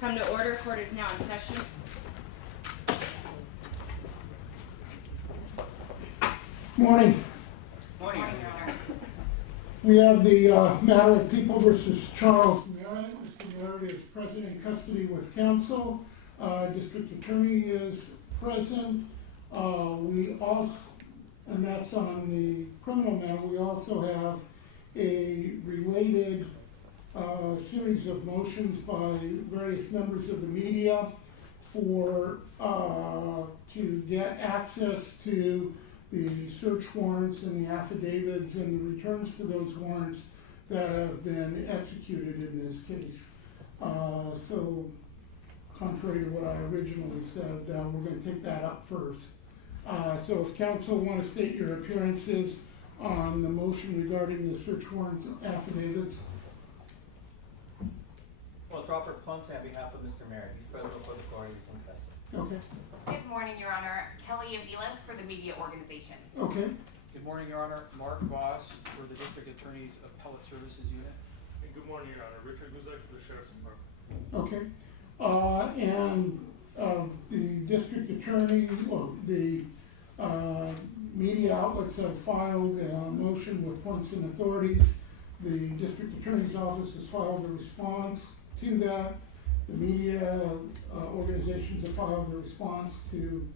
Come to order. Court is now in session. Morning. Morning, Your Honor. We have the matter of People versus Charles Merritt. Mr. Merritt is present in custody with counsel. District Attorney is present. We also, and that's on the criminal matter, we also have a related series of motions by various members of the media for to get access to the search warrants and the affidavits and the returns to those warrants that have been executed in this case. So contrary to what I originally said, we're going to take that up first. So if counsel want to state your appearances on the motion regarding the search warrant affidavits. Well, it's Robert Ponce on behalf of Mr. Merritt. He's present before the court. He's in custody. Okay. Good morning, Your Honor. Kelly Aviles for the media organization. Okay. Good morning, Your Honor. Mark Voss for the District Attorney's Appellate Services Unit. And good morning, Your Honor. Richard Guzak for the Sheriff's Department. Okay. And the district attorney, or the media outlets have filed a motion with points and authorities. The district attorney's office has filed a response to that. The media organizations have filed a response to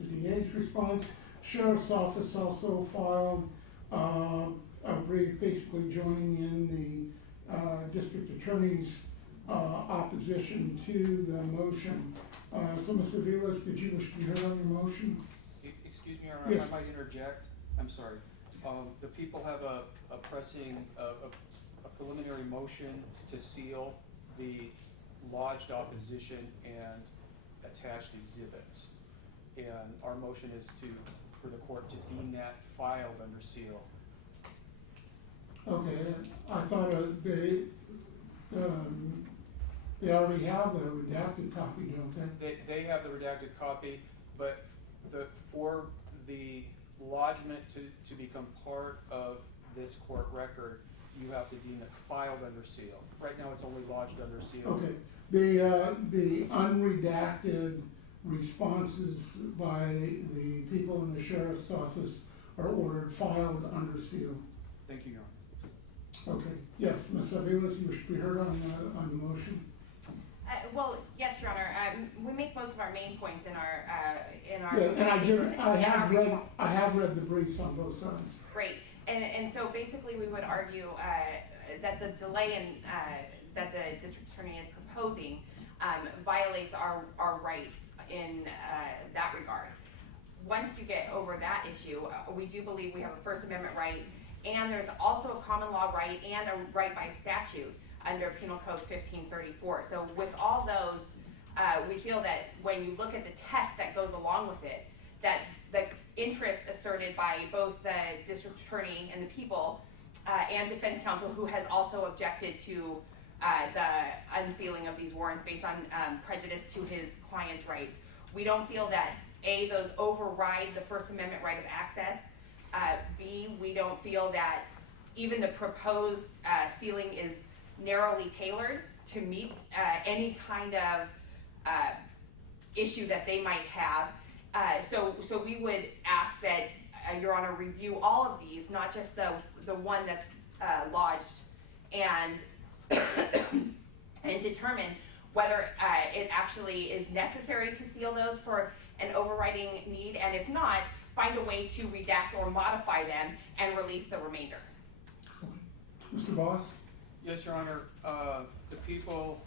the DA's response. Sheriff's office also filed a brief basically joining in the district attorney's opposition to the motion. So Ms. Aviles, did you wish to be heard on your motion? Excuse me, Your Honor, Yes. I might interject. I'm sorry. The people have a pressing, a preliminary motion to seal the lodged opposition and attached exhibits. And our motion is for the court to deem that filed under seal. Okay, I thought they already have a redacted copy, don't they? They have the redacted copy, but for the lodgement to become part of this court record, you have to deem it filed under seal. Right now, it's only lodged under seal. Okay, the unredacted responses by the people in the sheriff's office are ordered filed under seal. Thank you, Your Honor. Okay, yes, Ms. Aviles, you wish to be heard on the motion? Well, yes, Your Honor. We make most of our main points in our And I have read the briefs on both sides. Great. And so basically we would argue that the delay that the district attorney is proposing violates our rights in that regard. Once you get over that issue, we do believe we have a First Amendment right, and there's also a common law right and a right by statute under Penal Code 1534. So with all those, we feel that when you look at the test that goes along with it, that the interest asserted by both the district attorney and the people and defense counsel, who has also objected to the unsealing of these warrants based on prejudice to his client's rights. We don't feel that A, those override the First Amendment right of access. B, we don't feel that even the proposed sealing is narrowly tailored to meet any kind of issue that they might have. So we would ask that Your Honor review all of these, not just the one that's lodged, and and determine whether it actually is necessary to seal those for an overriding need, and if not, find a way to redact or modify them and release the remainder. Mr. Voss? Yes, Your Honor. The people,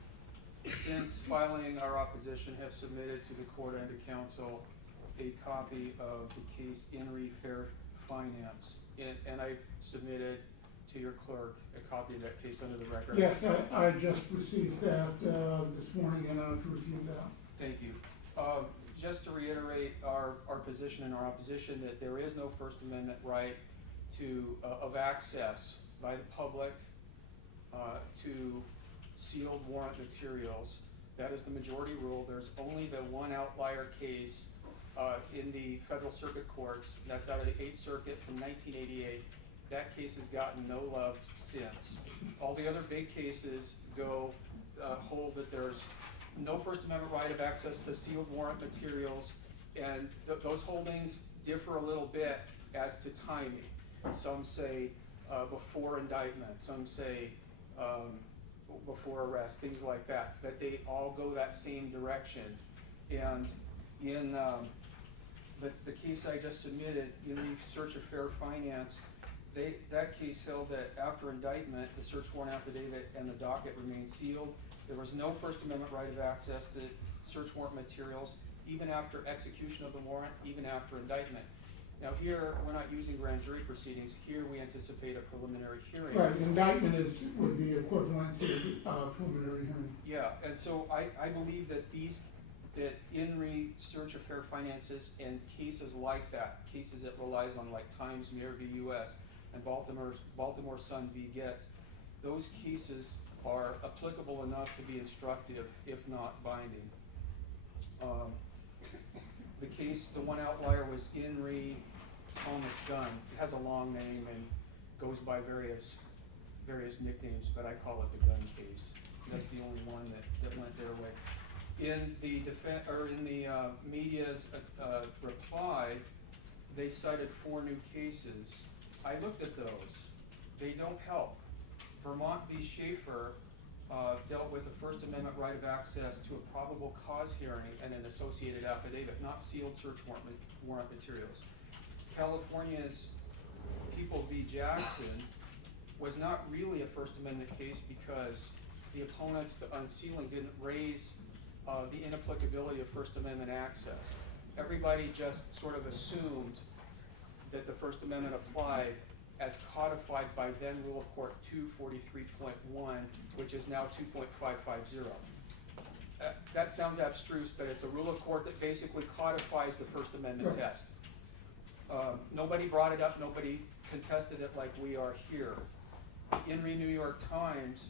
since filing our opposition, have submitted to the court and to counsel a copy of the case in re Fair Finance, and I've submitted to your clerk a copy of that case under the record. Yes, I just received that this morning, and I've reviewed that. Thank you. Just to reiterate our position and our opposition, that there is no First Amendment right of access by the public to sealed warrant materials. That is the majority rule. There's only the one outlier case in the federal circuit courts. That's out of the 8th Circuit from 1988. That case has gotten no love since. All the other big cases hold that there's no First Amendment right of access to sealed warrant materials, and those holdings differ a little bit as to timing. Some say before indictment, some say before arrest, things like that, but they all go that same direction. And in the case I just submitted, in the search of fair finance, that case held that after indictment, the search warrant affidavit and the docket remained sealed. There was no First Amendment right of access to search warrant materials, even after execution of the warrant, even after indictment. Now here, we're not using grand jury proceedings. Here we anticipate a preliminary hearing. Right, indictment would be equivalent to preliminary hearing. Yeah, and so I believe that that in search of fair finances and cases like that, cases that relies on like Times Near v. U.S. and Baltimore Sun v. Getz, those cases are applicable enough to be instructive, if not binding. The case, the one outlier was in Thomas Gunn. It has a long name and goes by various nicknames, but I call it the Gunn case. That's the only one that went their way. In the media's reply, they cited 4 new cases. I looked at those. They don't help. Vermont v. Schaefer dealt with a First Amendment right of access to a probable cause hearing and an associated affidavit, not sealed search warrant materials. California's People v. Jackson was not really a First Amendment case because the opponents to unsealing didn't raise the inapplicability of First Amendment access. Everybody just sort of assumed that the First Amendment applied as codified by then Rule of Court 243.1, which is now 2.550. That sounds abstruse, but it's a rule of court that basically codifies the First Amendment test. Nobody brought it up, nobody contested it like we are here. In New York Times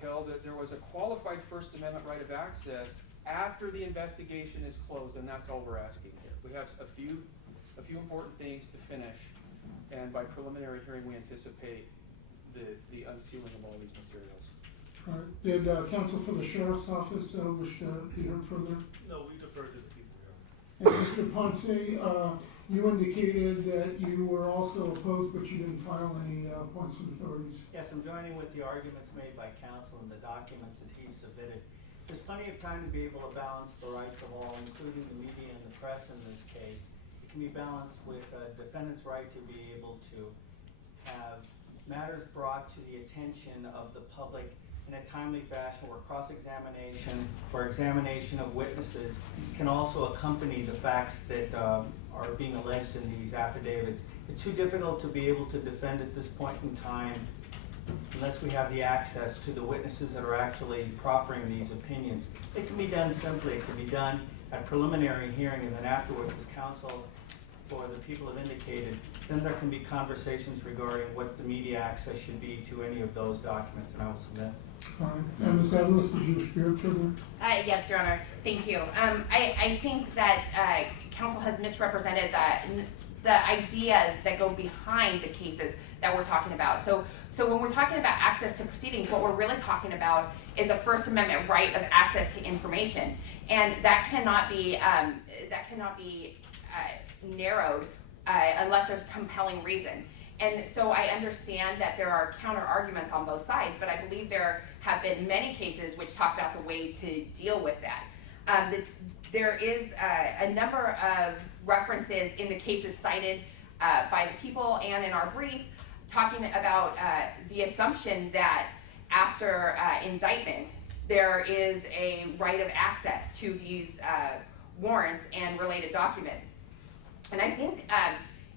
held that there was a qualified First Amendment right of access after the investigation is closed, and that's all we're asking here. We have a few important things to finish, and by preliminary hearing we anticipate the unsealing of all these materials. All right. Did counsel for the sheriff's office wish to be heard further? No, we defer to the people here. And Mr. Ponce, you indicated that you were also opposed, but you didn't file any points of authorities. Yes, I'm joining with the arguments made by counsel and the documents that he submitted. There's plenty of time to be able to balance the rights of all, including the media and the press in this case. It can be balanced with a defendant's right to be able to have matters brought to the attention of the public in a timely fashion, where cross-examination or examination of witnesses can also accompany the facts that are being alleged in these affidavits. It's too difficult to be able to defend at this point in time unless we have the access to the witnesses that are actually proffering these opinions. It can be done simply. It can be done at preliminary hearing, and then afterwards, as counsel for the people have indicated, then there can be conversations regarding what the media access should be to any of those documents, and I will submit. All right. And Ms. Aviles, did you wish to be heard further? Yes, Your Honor. Thank you. I think that counsel has misrepresented the ideas that go behind the cases that we're talking about. So when we're talking about access to proceedings, what we're really talking about is a First Amendment right of access to information, and that cannot be narrowed unless there's compelling reason. And so I understand that there are counter arguments on both sides, but I believe there have been many cases which talk about the way to deal with that. There is a number of references in the cases cited by the people and in our brief talking about the assumption that after indictment there is a right of access to these warrants and related documents. And I think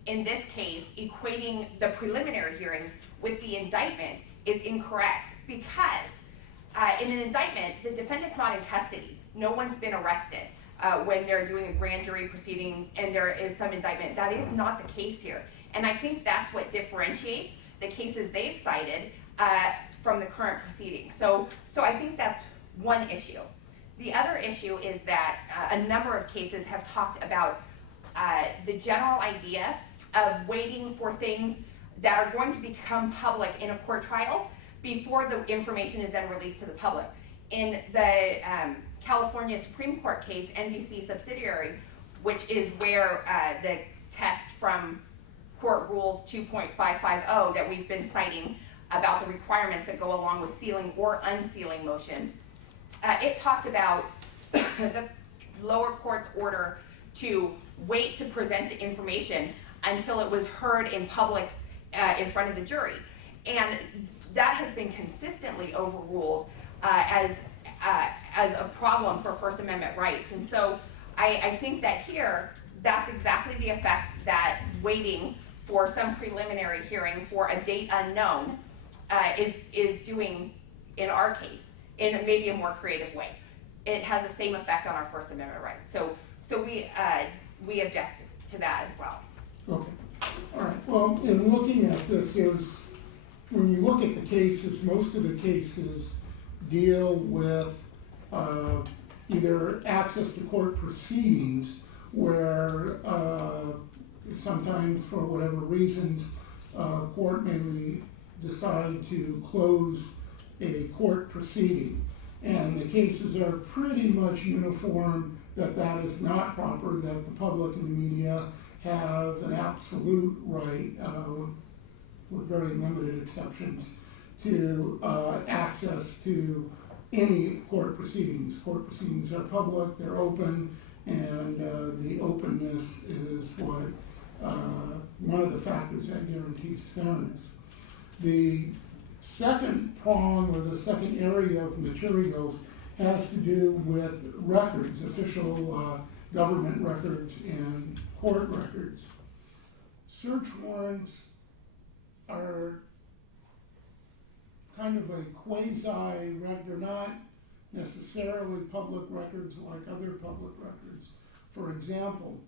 in this case, equating the preliminary hearing with the indictment is incorrect, because in an indictment, the defendant's not in custody. No one's been arrested when they're doing a grand jury proceeding and there is some indictment. That is not the case here. And I think that's what differentiates the cases they've cited from the current proceedings. So I think that's one issue. The other issue is that a number of cases have talked about the general idea of waiting for things that are going to become public in a court trial before the information is then released to the public. In the California Supreme Court case, NBC subsidiary, which is where the test from Court Rules 2.550 that we've been citing about the requirements that go along with sealing or unsealing motions, it talked about the lower court's order to wait to present the information until it was heard in public in front of the jury. And that has been consistently overruled as a problem for First Amendment rights. And so I think that here, that's exactly the effect that waiting for some preliminary hearing for a date unknown is doing in our case, in maybe a more creative way. It has the same effect on our First Amendment rights. So we object to that as well. Okay, all right. Well, in looking at this, when you look at the cases, most of the cases deal with either access to court proceedings where sometimes for whatever reasons, court may decide to close a court proceeding. And the cases are pretty much uniform that that is not proper, that the public and the media have an absolute right, with very limited exceptions, to access to any court proceedings. Court proceedings are public, they're open, and the openness is what one of the factors that guarantees fairness. The second prong, or the second area of materials, has to do with records, official government records and court records. Search warrants are kind of a quasi-record. They're not necessarily public records like other public records. For example,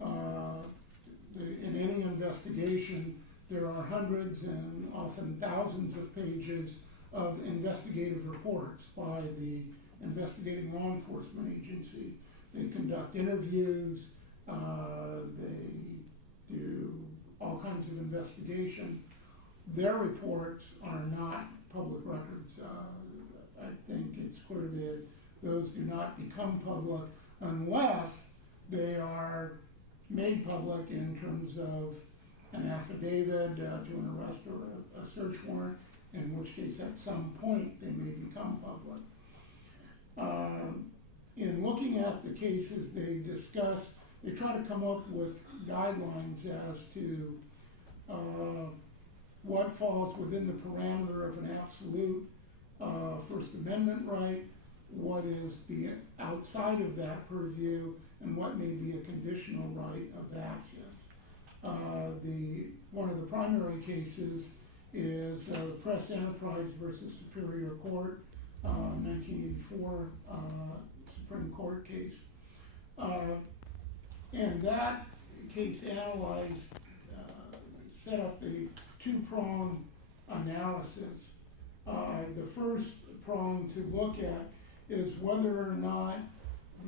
in any investigation, there are hundreds and often thousands of pages of investigative reports by the investigating law enforcement agency. They conduct interviews, they do all kinds of investigation. Their reports are not public records. I think it's clear that those do not become public unless they are made public in terms of an affidavit to an arrest or a search warrant, in which case at some point they may become public. In looking at the cases they discuss, they try to come up with guidelines as to what falls within the parameter of an absolute First Amendment right, what is outside of that purview, and what may be a conditional right of access. One of the primary cases is Press Enterprise versus Superior Court, 1984 Supreme Court case. And that case analyzed, set up a two-prong analysis. The first prong to look at is whether or not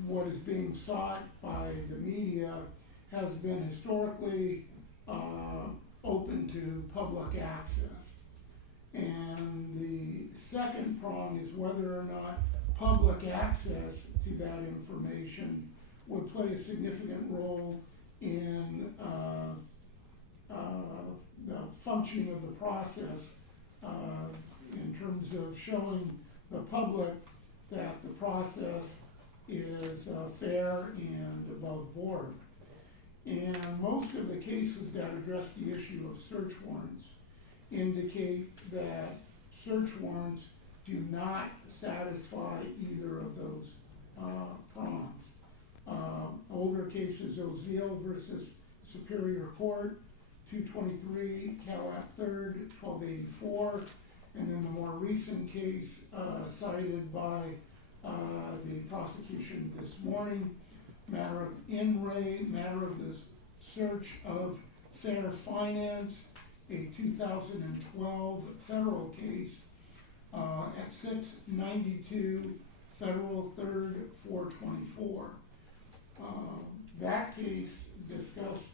what is being sought by the media has been historically open to public access. And the second prong is whether or not public access to that information would play a significant role in the functioning of the process in terms of showing the public that the process is fair and above board. And most of the cases that address the issue of search warrants indicate that search warrants do not satisfy either of those prongs. Older cases, unseal versus Superior Court, 223, Cal App 3rd, 1284, and then the more recent case cited by the prosecution this morning, matter of matter of the search of Fair Finance, a 2012 federal case at 692 Federal 3rd 424. That case discuss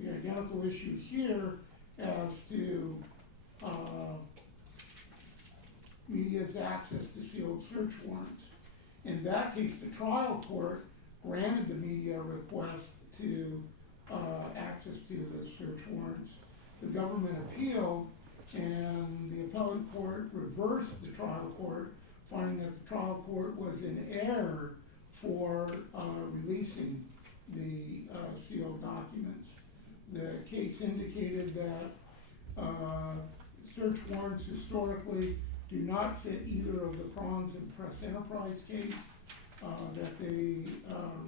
the identical issue here as to media's access to sealed search warrants. In that case, the trial court granted the media request to access to the search warrants. The government appealed, and the appellate court reversed the trial court, finding that the trial court was in error for releasing the sealed documents. The case indicated that search warrants historically do not fit either of the prongs of the press enterprise case, that they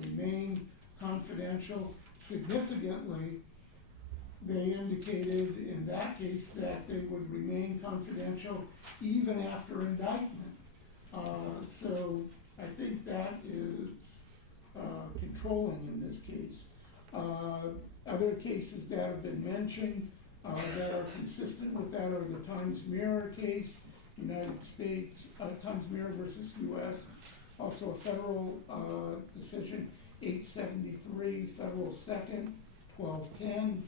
remain confidential. Significantly, they indicated in that case that they would remain confidential even after indictment. So I think that is controlling in this case. Other cases that have been mentioned that are consistent with that are the Times Mirror case, United States, Times Mirror versus U.S., also a federal decision, 873, Federal 2nd, 1210,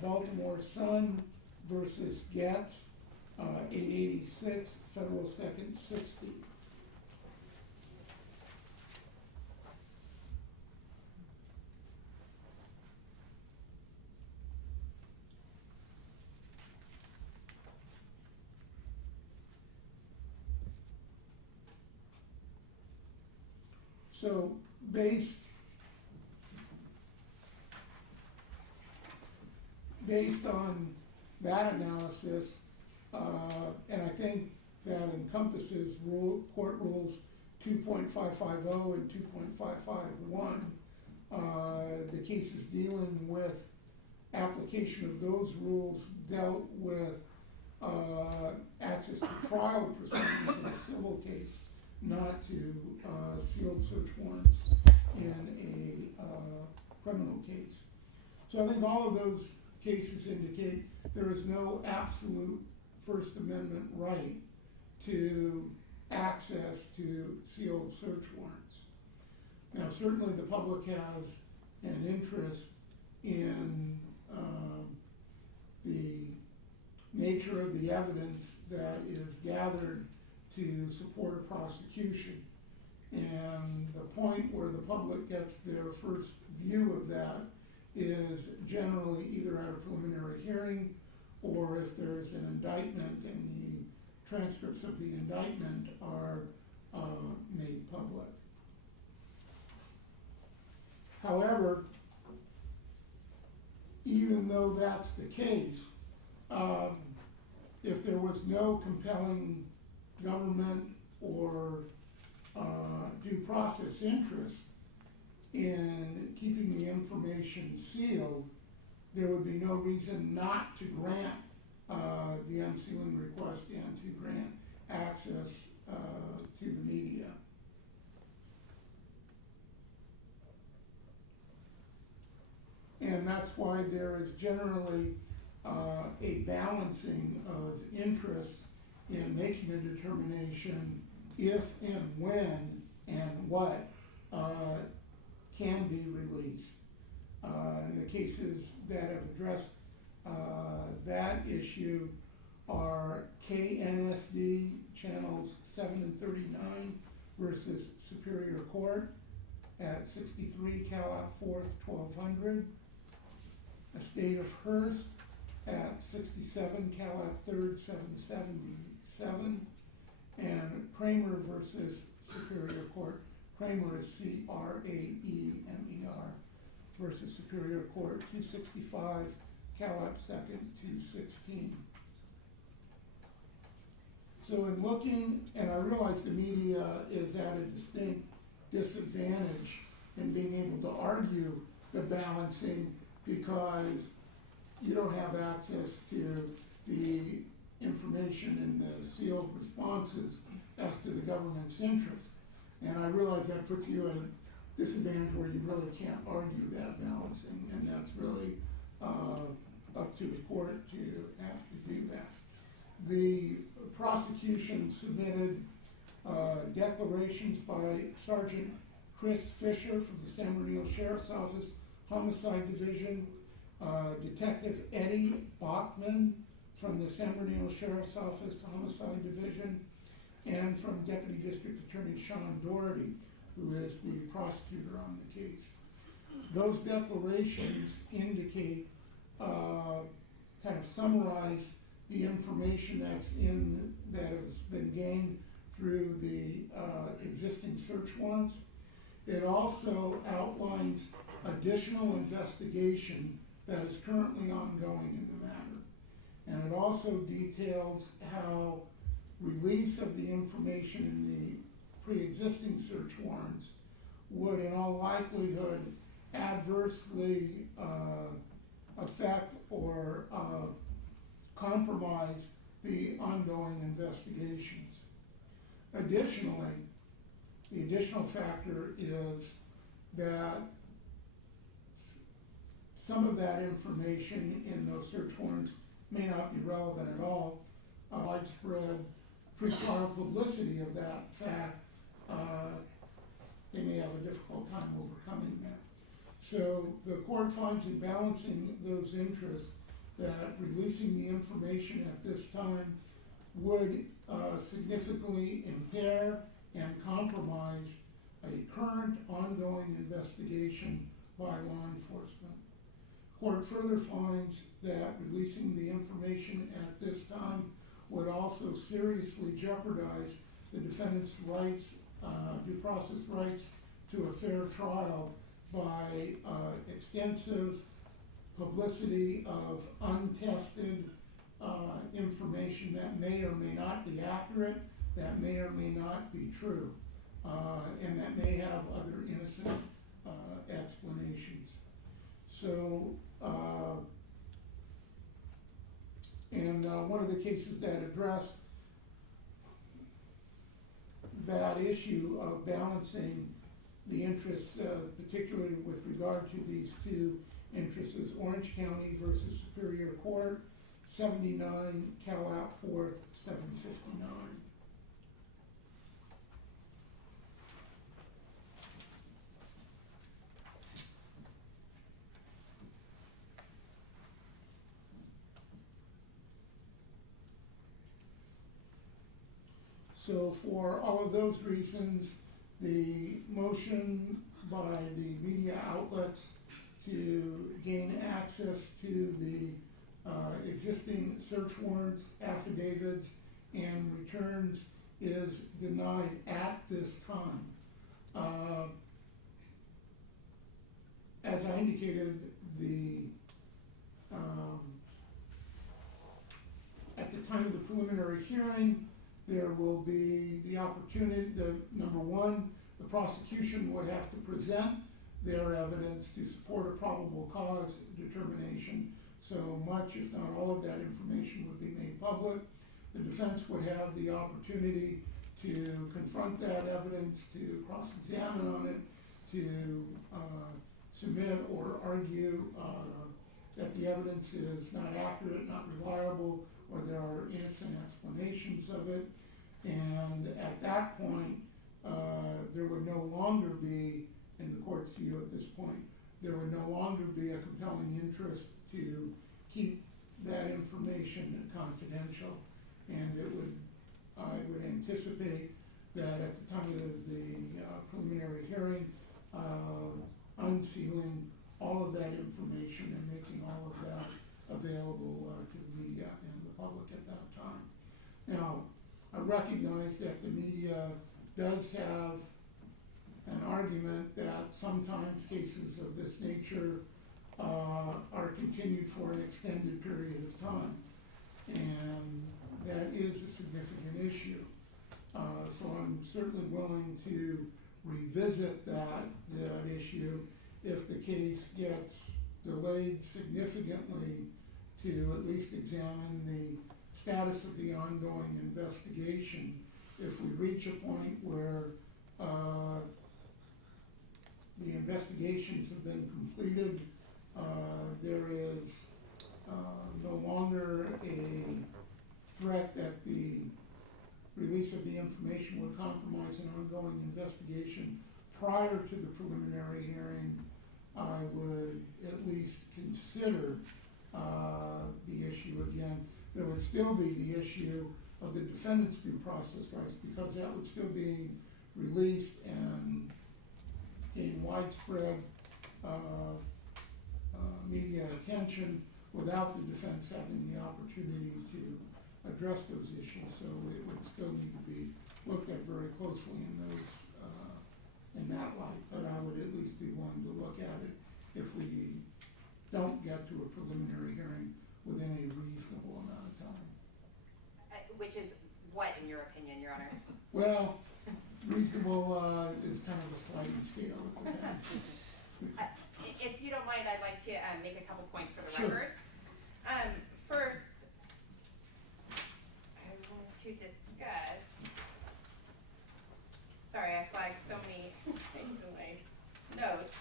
Baltimore Sun versus Getz, 886, Federal 2nd, 60. So based on that analysis, and I think that encompasses court rules 2.550 and 2.551, the cases dealing with application of those rules dealt with access to trial proceedings in a civil case, not to sealed search warrants in a criminal case. So I think all of those cases indicate there is no absolute First Amendment right to access to sealed search warrants. Now, certainly the public has an interest in the nature of the evidence that is gathered to support a prosecution. And the point where the public gets their first view of that is generally either at a preliminary hearing, or if there's an indictment and the transcripts of the indictment are made public. However, even though that's the case, if there was no compelling government or due process interest in keeping the information sealed, there would be no reason not to grant the unsealing request and to grant access to the media. And that's why there is generally a balancing of interests in making a determination if and when and what can be released. And the cases that have addressed that issue are KNSD channels 7 and 39 versus Superior Court at 63 Cal. 4th, 1200. Estate of Hearst at 67 Cal. 3rd, 777. And Kramer versus Superior Court. Kramer is Craemer versus Superior Court, 265 Cal. 2nd, 216. So in looking, and I realize the media is at a distinct disadvantage in being able to argue the balancing because you don't have access to the information in the sealed responses as to the government's interest. And I realize that puts you at a disadvantage where you really can't argue that balancing, and that's really up to the court to have to do that. The prosecution submitted declarations by Sergeant Chris Fisher from the San Bernardino Sheriff's Office, Homicide Division, Detective Eddie Bachman from the San Bernardino Sheriff's Office Homicide Division, and from Deputy District Attorney Sean Daugherty, who is the prosecutor on the case. Those declarations indicate, kind of summarize the information that has been gained through the existing search warrants. It also outlines additional investigation that is currently ongoing in the matter. And it also details how release of the information in the pre-existing search warrants would in all likelihood adversely affect or compromise the ongoing investigations. Additionally, the additional factor is that some of that information in those search warrants may not be relevant at all. Widespread pre-trial publicity of that fact, they may have a difficult time overcoming that. So the court finds in balancing those interests that releasing the information at this time would significantly impair and compromise a current ongoing investigation by law enforcement. Court further finds that releasing the information at this time would also seriously jeopardize the defendant's rights, due process rights to a fair trial by extensive publicity of untested information that may or may not be accurate, that may or may not be true, and that may have other innocent explanations. So, one of the cases that addressed that issue of balancing the interests, particularly with regard to these two interests, is Orange County versus Superior Court, 79 Cal App 4th, 759. So for all of those reasons, the motion by the media outlets to gain access to the existing search warrants, affidavits, and returns is denied at this time. As I indicated, at the time of the preliminary hearing, there will be the opportunity, number one, the prosecution would have to present their evidence to support a probable cause determination. So much, if not all of that information would be made public. The defense would have the opportunity to confront that evidence, to cross-examine on it, to submit or argue that the evidence is not accurate, not reliable, or there are innocent explanations of it. And at that point, there would no longer be, in the court's view at this point, there would no longer be a compelling interest to keep that information confidential. And I would anticipate that at the time of the preliminary hearing, unsealing all of that information and making all of that available to the media and the public at that time. Now, I recognize that the media does have an argument that sometimes cases of this nature are continued for an extended period of time, and that is a significant issue. So I'm certainly willing to revisit that issue if the case gets delayed significantly, to at least examine the status of the ongoing investigation. If we reach a point where the investigations have been completed, there is no longer a threat that the release of the information would compromise an ongoing investigation prior to the preliminary hearing, I would considered the issue again, there would still be the issue of the defendant's due process rights, because that would still be released and gain widespread media attention without the defense having the opportunity to address those issues. So it would still need to be looked at very closely in those, in that light. But I would at least be willing to look at it if we don't get to a preliminary hearing within a reasonable amount of time. Which is what, in your opinion, Your Honor? Well, reasonable is kind of a sliding scale. It depends. If you don't mind, I'd like to make a couple points for the Sure. record. First, I want to discuss, sorry, I flagged so many things in my notes.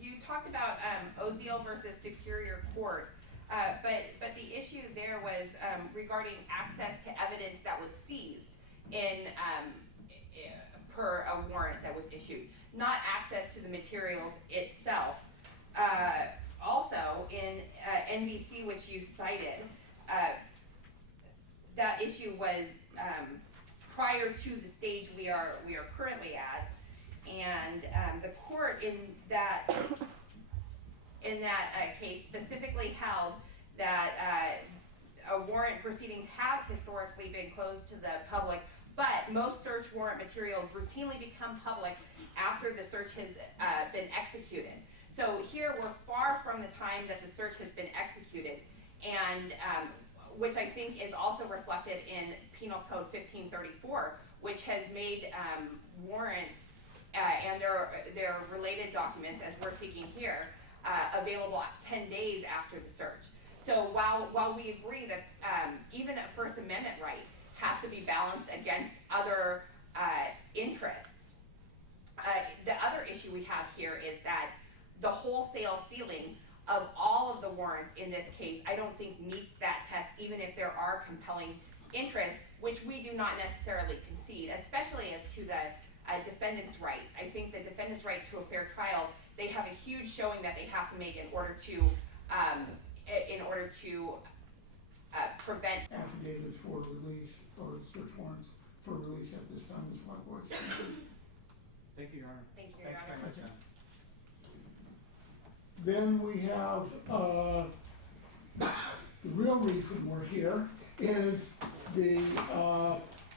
You talked about Oziel versus Superior Court, but the issue there was regarding access to evidence that was seized in per a warrant that was issued, not access to the materials itself. Also, in NBC, which you cited, that issue was prior to the stage we are currently at, and the court in that case specifically held that warrant proceedings have historically been closed to the public, but most search warrant materials routinely become public after the search has been executed. So here we're far from the time that the search has been executed, and which I think is also reflected in Penal Code 1534, which has made warrants and their related documents, as we're seeking here, available 10 days after the search. So while we agree that even a First Amendment right has to be balanced against other interests, the other issue we have here is that the wholesale sealing of all of the warrants in this case, I don't think meets that test, even if there are compelling interests, which we do not necessarily concede, especially as to the defendant's rights. I think the defendant's right to a fair trial, they have a huge showing that they have to make in order to prevent Affidavits for release, or search warrants for release at this time is what we're saying. Thank you, Your Honor. Thank you, Your Thanks Honor. very much, John. Then we have, the real reason we're here is the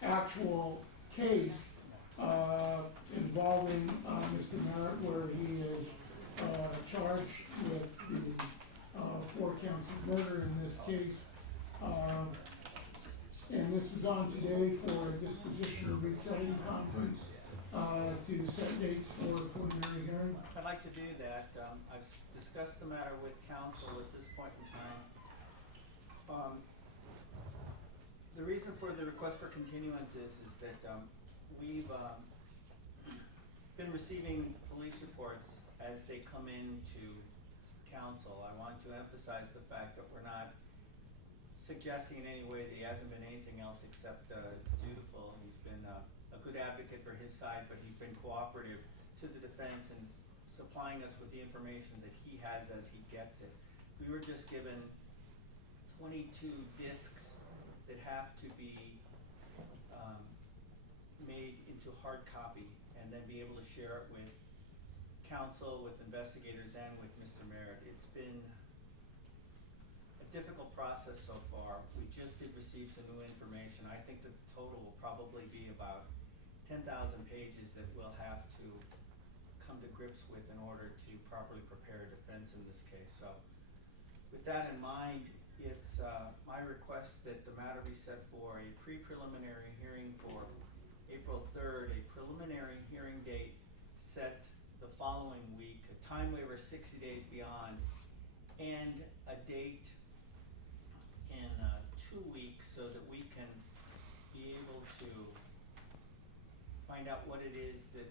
actual case involving Mr. Merritt, where he is charged with the 4 counts of murder in this case. And this is on today for a disposition or resetting conference to set dates for a preliminary hearing. I'd like to do that. I've discussed the matter with counsel at this point in time. The reason for the request for continuance is that we've been receiving police reports as they come into counsel. I want to emphasize the fact that we're not suggesting in any way that he hasn't been anything else except dutiful. He's been a good advocate for his side, but he's been cooperative to the defense and supplying us with the information that he has as he gets it. We were just given 22 discs that have to be made into hard copy and then be able to share it with counsel, with investigators, and with Mr. Merritt. It's been a difficult process so far. We just did receive some new information. I think the total will probably be about 10,000 pages that we'll have to come to grips with in order to properly prepare a defense in this case. So with that in mind, it's my request that the matter be set for a pre-preliminary hearing for April 3rd, a preliminary hearing date set the following week, a time waiver 60 days beyond, and a date in 2 weeks so that we can be able to find out what it is that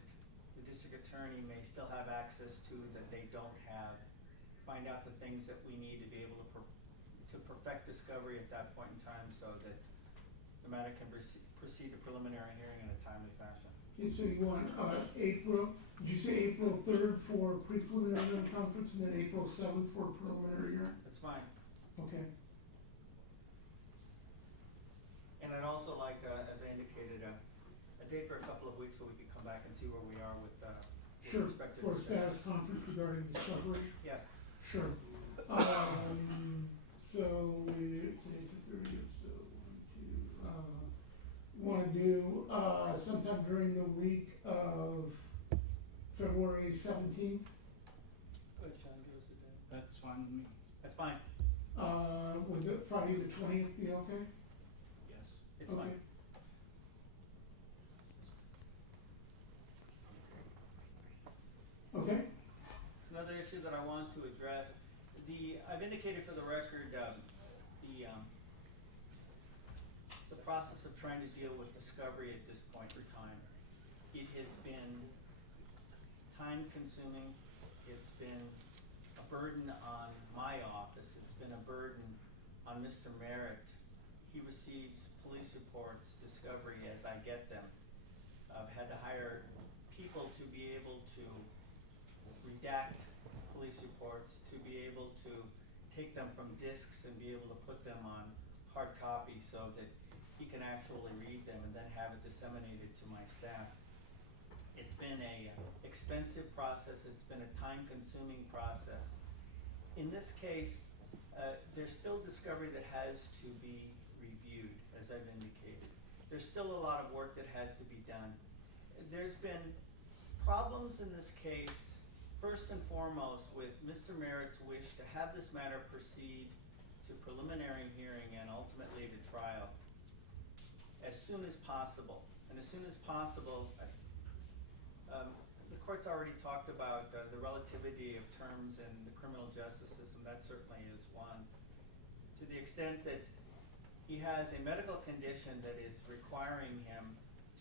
the district attorney may still have access to that they don't have, find out the things that we need to be able to perfect discovery at that point in time so that the matter can proceed to preliminary hearing in a timely fashion. Okay, so you want, April, did you say April 3rd for pre-preliminary hearing conference and then April 7th for preliminary hearing? That's fine. Okay, And I'd also like, as I indicated, a date for a couple of weeks so we can come back and see where we are with sure, respect to for a this. status conference regarding discovery, Yes, sure. So today's the 30th, so wanna do, sometime during the week of February 17th? Good, John, give us a date. That's fine with me. that's fine. Would the Friday the 20th be okay? Yes. It's fine. Okay, It's another issue that I want to address. I've indicated for the record, the process of trying to deal with discovery at this point in time. It has been time consuming, it's been a burden on my office, it's been a burden on Mr. Merritt. He receives police reports, discovery as I get them. I've had to hire people to be able to redact police reports, to be able to take them from discs and be able to put them on hard copy so that he can actually read them and then have it disseminated to my staff. It's been a expensive process, it's been a time-consuming process. In this case, there's still discovery that has to be reviewed, as I've indicated. There's still a lot of work that has to be done. There's been problems in this case, first and foremost, with Mr. Merritt's wish to have this matter proceed to preliminary hearing and ultimately to trial as soon as possible. And as soon as possible, the court's already talked about the relativity of terms in the criminal justice system. That certainly is one. To the extent that he has a medical condition that is requiring him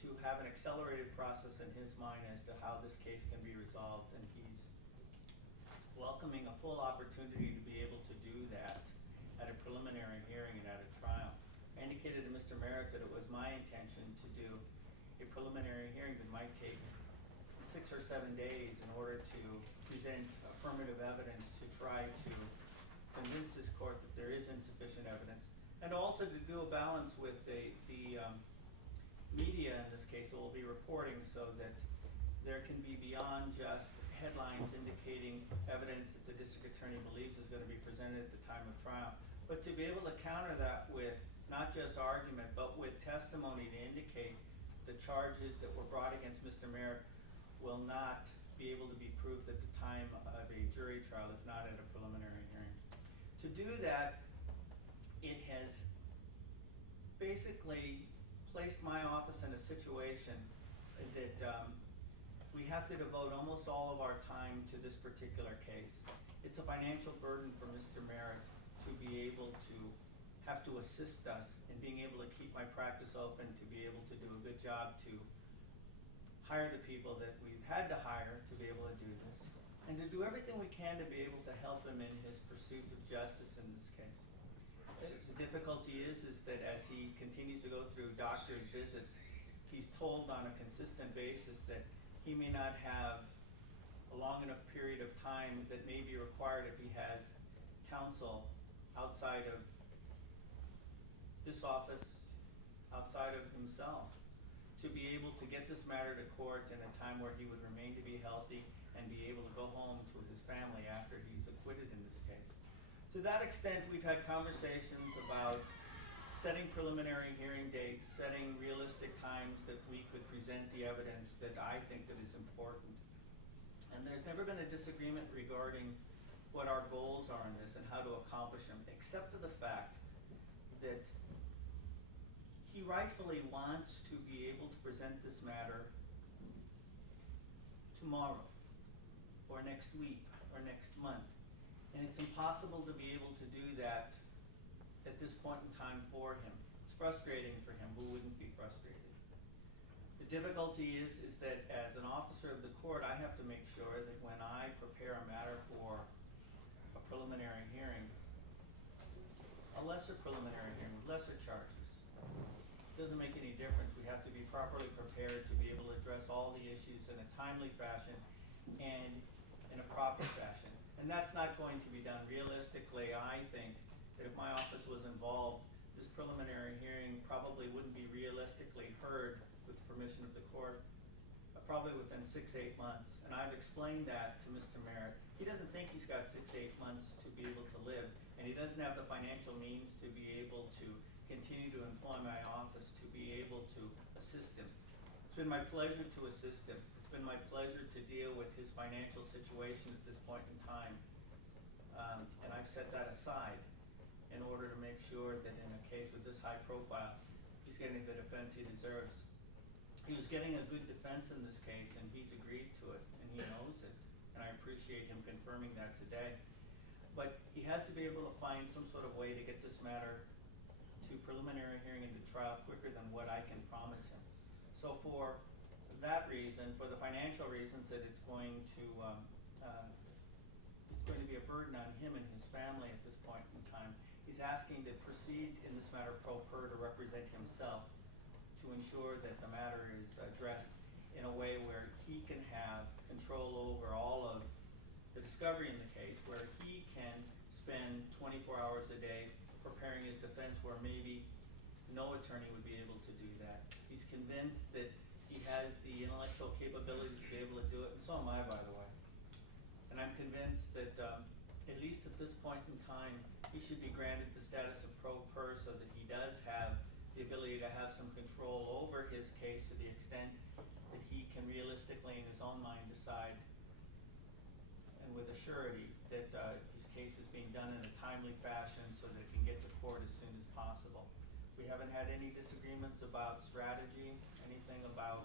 to have an accelerated process in his mind as to how this case can be resolved, and he's welcoming a full opportunity to be able to do that at a preliminary hearing and at a trial. I indicated to Mr. Merritt that it was my intention to do a preliminary hearing that might take 6 or 7 days in order to present affirmative evidence to try to convince this court that there is insufficient evidence, and also to do a balance with the media in this case that will be reporting so that there can be beyond just headlines indicating evidence that the district attorney believes is going to be presented at the time of trial, but to be able to counter that with not just argument, but with testimony to indicate the charges that were brought against Mr. Merritt will not be able to be proved at the time of a jury trial, if not at a preliminary hearing. To do that, it has basically placed my office in a situation that we have to devote almost all of our time to this particular case. It's a financial burden for Mr. Merritt to be able to have to assist us in being able to keep my practice open, to be able to do a good job to hire the people that we've had to hire to be able to do this, and to do everything we can to be able to help him in his pursuit of justice in this case. The difficulty is that as he continues to go through doctor's visits, he's told on a consistent basis that he may not have a long enough period of time that may be required if he has counsel outside of this office, outside of himself, to be able to get this matter to court in a time where he would remain to be healthy and be able to go home to his family after he's acquitted in this case. To that extent, we've had conversations about setting preliminary hearing dates, setting realistic times that we could present the evidence that I think that is important. And there's never been a disagreement regarding what our goals are in this and how to accomplish them, except for the fact that he rightfully wants to be able to present this matter tomorrow, or next week, or next month. And it's impossible to be able to do that at this point in time for him. It's frustrating for him. Who wouldn't be frustrated? The difficulty is that as an officer of the court, I have to make sure that when I prepare a matter for a preliminary hearing, a lesser preliminary hearing with lesser charges, doesn't make any difference. We have to be properly prepared to be able to address all the issues in a timely fashion and in a proper fashion. And that's not going to be done. Realistically, I think that if my office was involved, this preliminary hearing probably wouldn't be realistically heard with the permission of the court, probably within 6-8 months. And I've explained that to Mr. Merritt. He doesn't think he's got 6-8 months to be able to live, and he doesn't have the financial means to be able to continue to employ my office to be able to assist him. It's been my pleasure to assist him. It's been my pleasure to deal with his financial situation at this point in time. And I've set that aside in order to make sure that in a case with this high profile, he's getting the defense he deserves. He was getting a good defense in this case, and he's agreed to it, and he knows it. And I appreciate him confirming that today. But he has to be able to find some sort of way to get this matter to preliminary hearing into trial quicker than what I can promise him. So for that reason, for the financial reasons that it's going to be a burden on him and his family at this point in time, he's asking to proceed in this matter pro per to represent himself, to ensure that the matter is addressed in a way where he can have control over all of the discovery in the case, where he can spend 24 hours a day preparing his defense, where maybe no attorney would be able to do that. He's convinced that he has the intellectual capabilities to be able to do it, and so am I, by the way. And I'm convinced that at least at this point in time, he should be granted the status of pro per, so that he does have the ability to have some control over his case to the extent that he can realistically in his own mind decide, and with a surety, that his case is being done in a timely fashion so that it can get to court as soon as possible. We haven't had any disagreements about strategy, anything about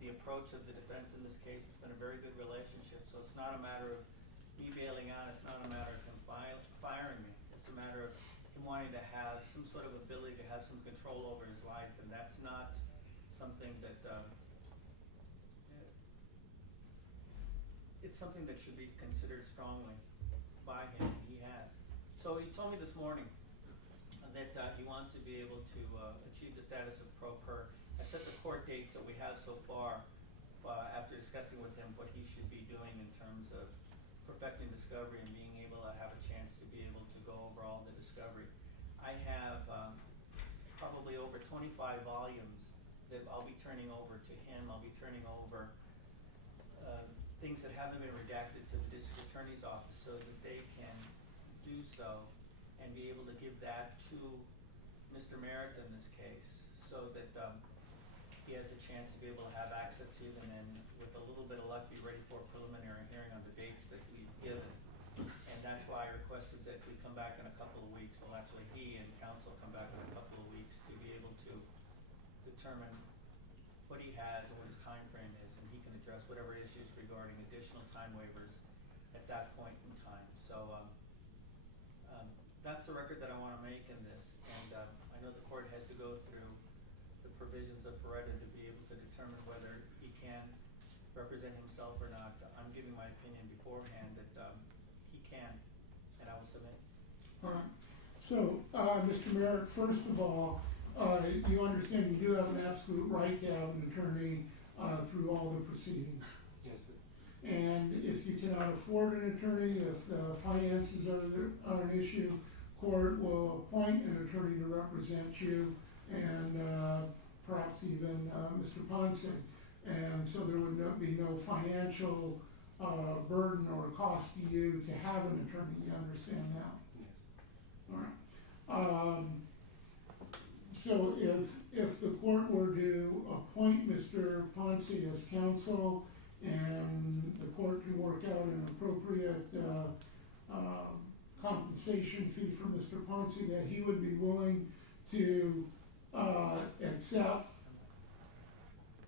the approach of the defense in this case. It's been a very good relationship, so it's not a matter of me bailing out, it's not a matter of him firing me. It's a matter of him wanting to have some sort of ability to have some control over his life, and that's not something that it's something that should be considered strongly by him. He has. So he told me this morning that he wants to be able to achieve the status of pro per. I set the court dates that we have so far after discussing with him what he should be doing in terms of perfecting discovery and being able to have a chance to be able to go over all the discovery. I have probably over 25 volumes that I'll be turning over to him. I'll be turning over things that haven't been redacted to the district attorney's office so that they can do so and be able to give that to Mr. Merritt in this case, so that he has a chance to be able to have access to them, and with a little bit of luck be ready for a preliminary hearing on the dates that we've given. And that's why I requested that we come back in a couple of weeks. Well, actually, he and counsel come back in a couple of weeks to be able to determine what he has and what his time frame is, and he can address whatever issues regarding additional time waivers at that point in time. So that's the record that I want to make in this, and I know the court has to go through the provisions of FREDA to be able to determine whether he can represent himself or not. I'm giving my opinion beforehand that he can, and I will submit. All right. So, Mr. Merritt, first of all, you understand you do have an absolute right to have an attorney through all the proceedings. Yes, sir. And if you cannot afford an attorney, if the finances are an issue, court will appoint an attorney to represent you, and perhaps even Mr. Ponce. And so there would be no financial burden or cost to you to have an attorney. You understand that? Yes. All right. So if the court were to appoint Mr. Ponce as counsel, and the court can work out an appropriate compensation fee for Mr. Ponce that he would be willing to accept,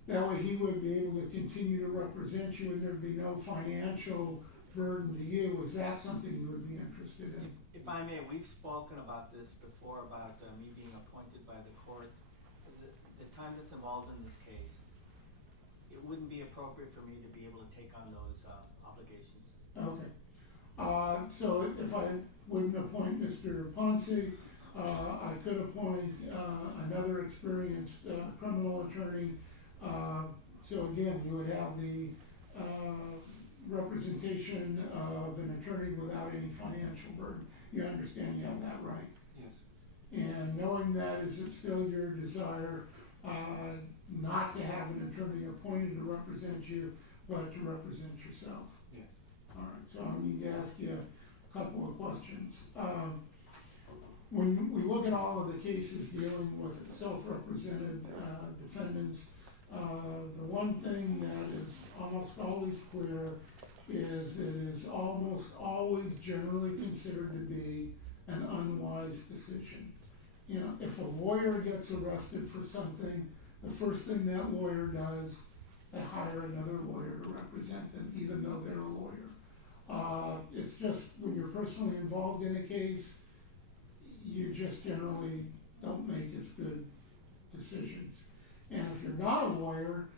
that way he would be able to continue to represent you and there'd be no financial burden to you. Is that something you would be interested in? If I may, we've spoken about this before, about me being appointed by the court. The time that's involved in this case, it wouldn't be appropriate for me to be able to take on those obligations. Okay. So if I wouldn't appoint Mr. Ponce, I could appoint another experienced criminal attorney. So again, you would have the representation of an attorney without any financial burden. You understand you have that right? Yes. And knowing that, is it still your desire not to have an attorney appointed to represent you, but to represent yourself? Yes. All right, so I need to ask you a couple of questions. When we look at all of the cases dealing with self-represented defendants, the one thing that is almost always clear is it is almost always generally considered to be an unwise decision. You know, if a lawyer gets arrested for something, the first thing that lawyer does, they hire another lawyer to represent them, even though they're a lawyer. It's just when you're personally involved in a case, you just generally don't make as good decisions. And if you're not a lawyer,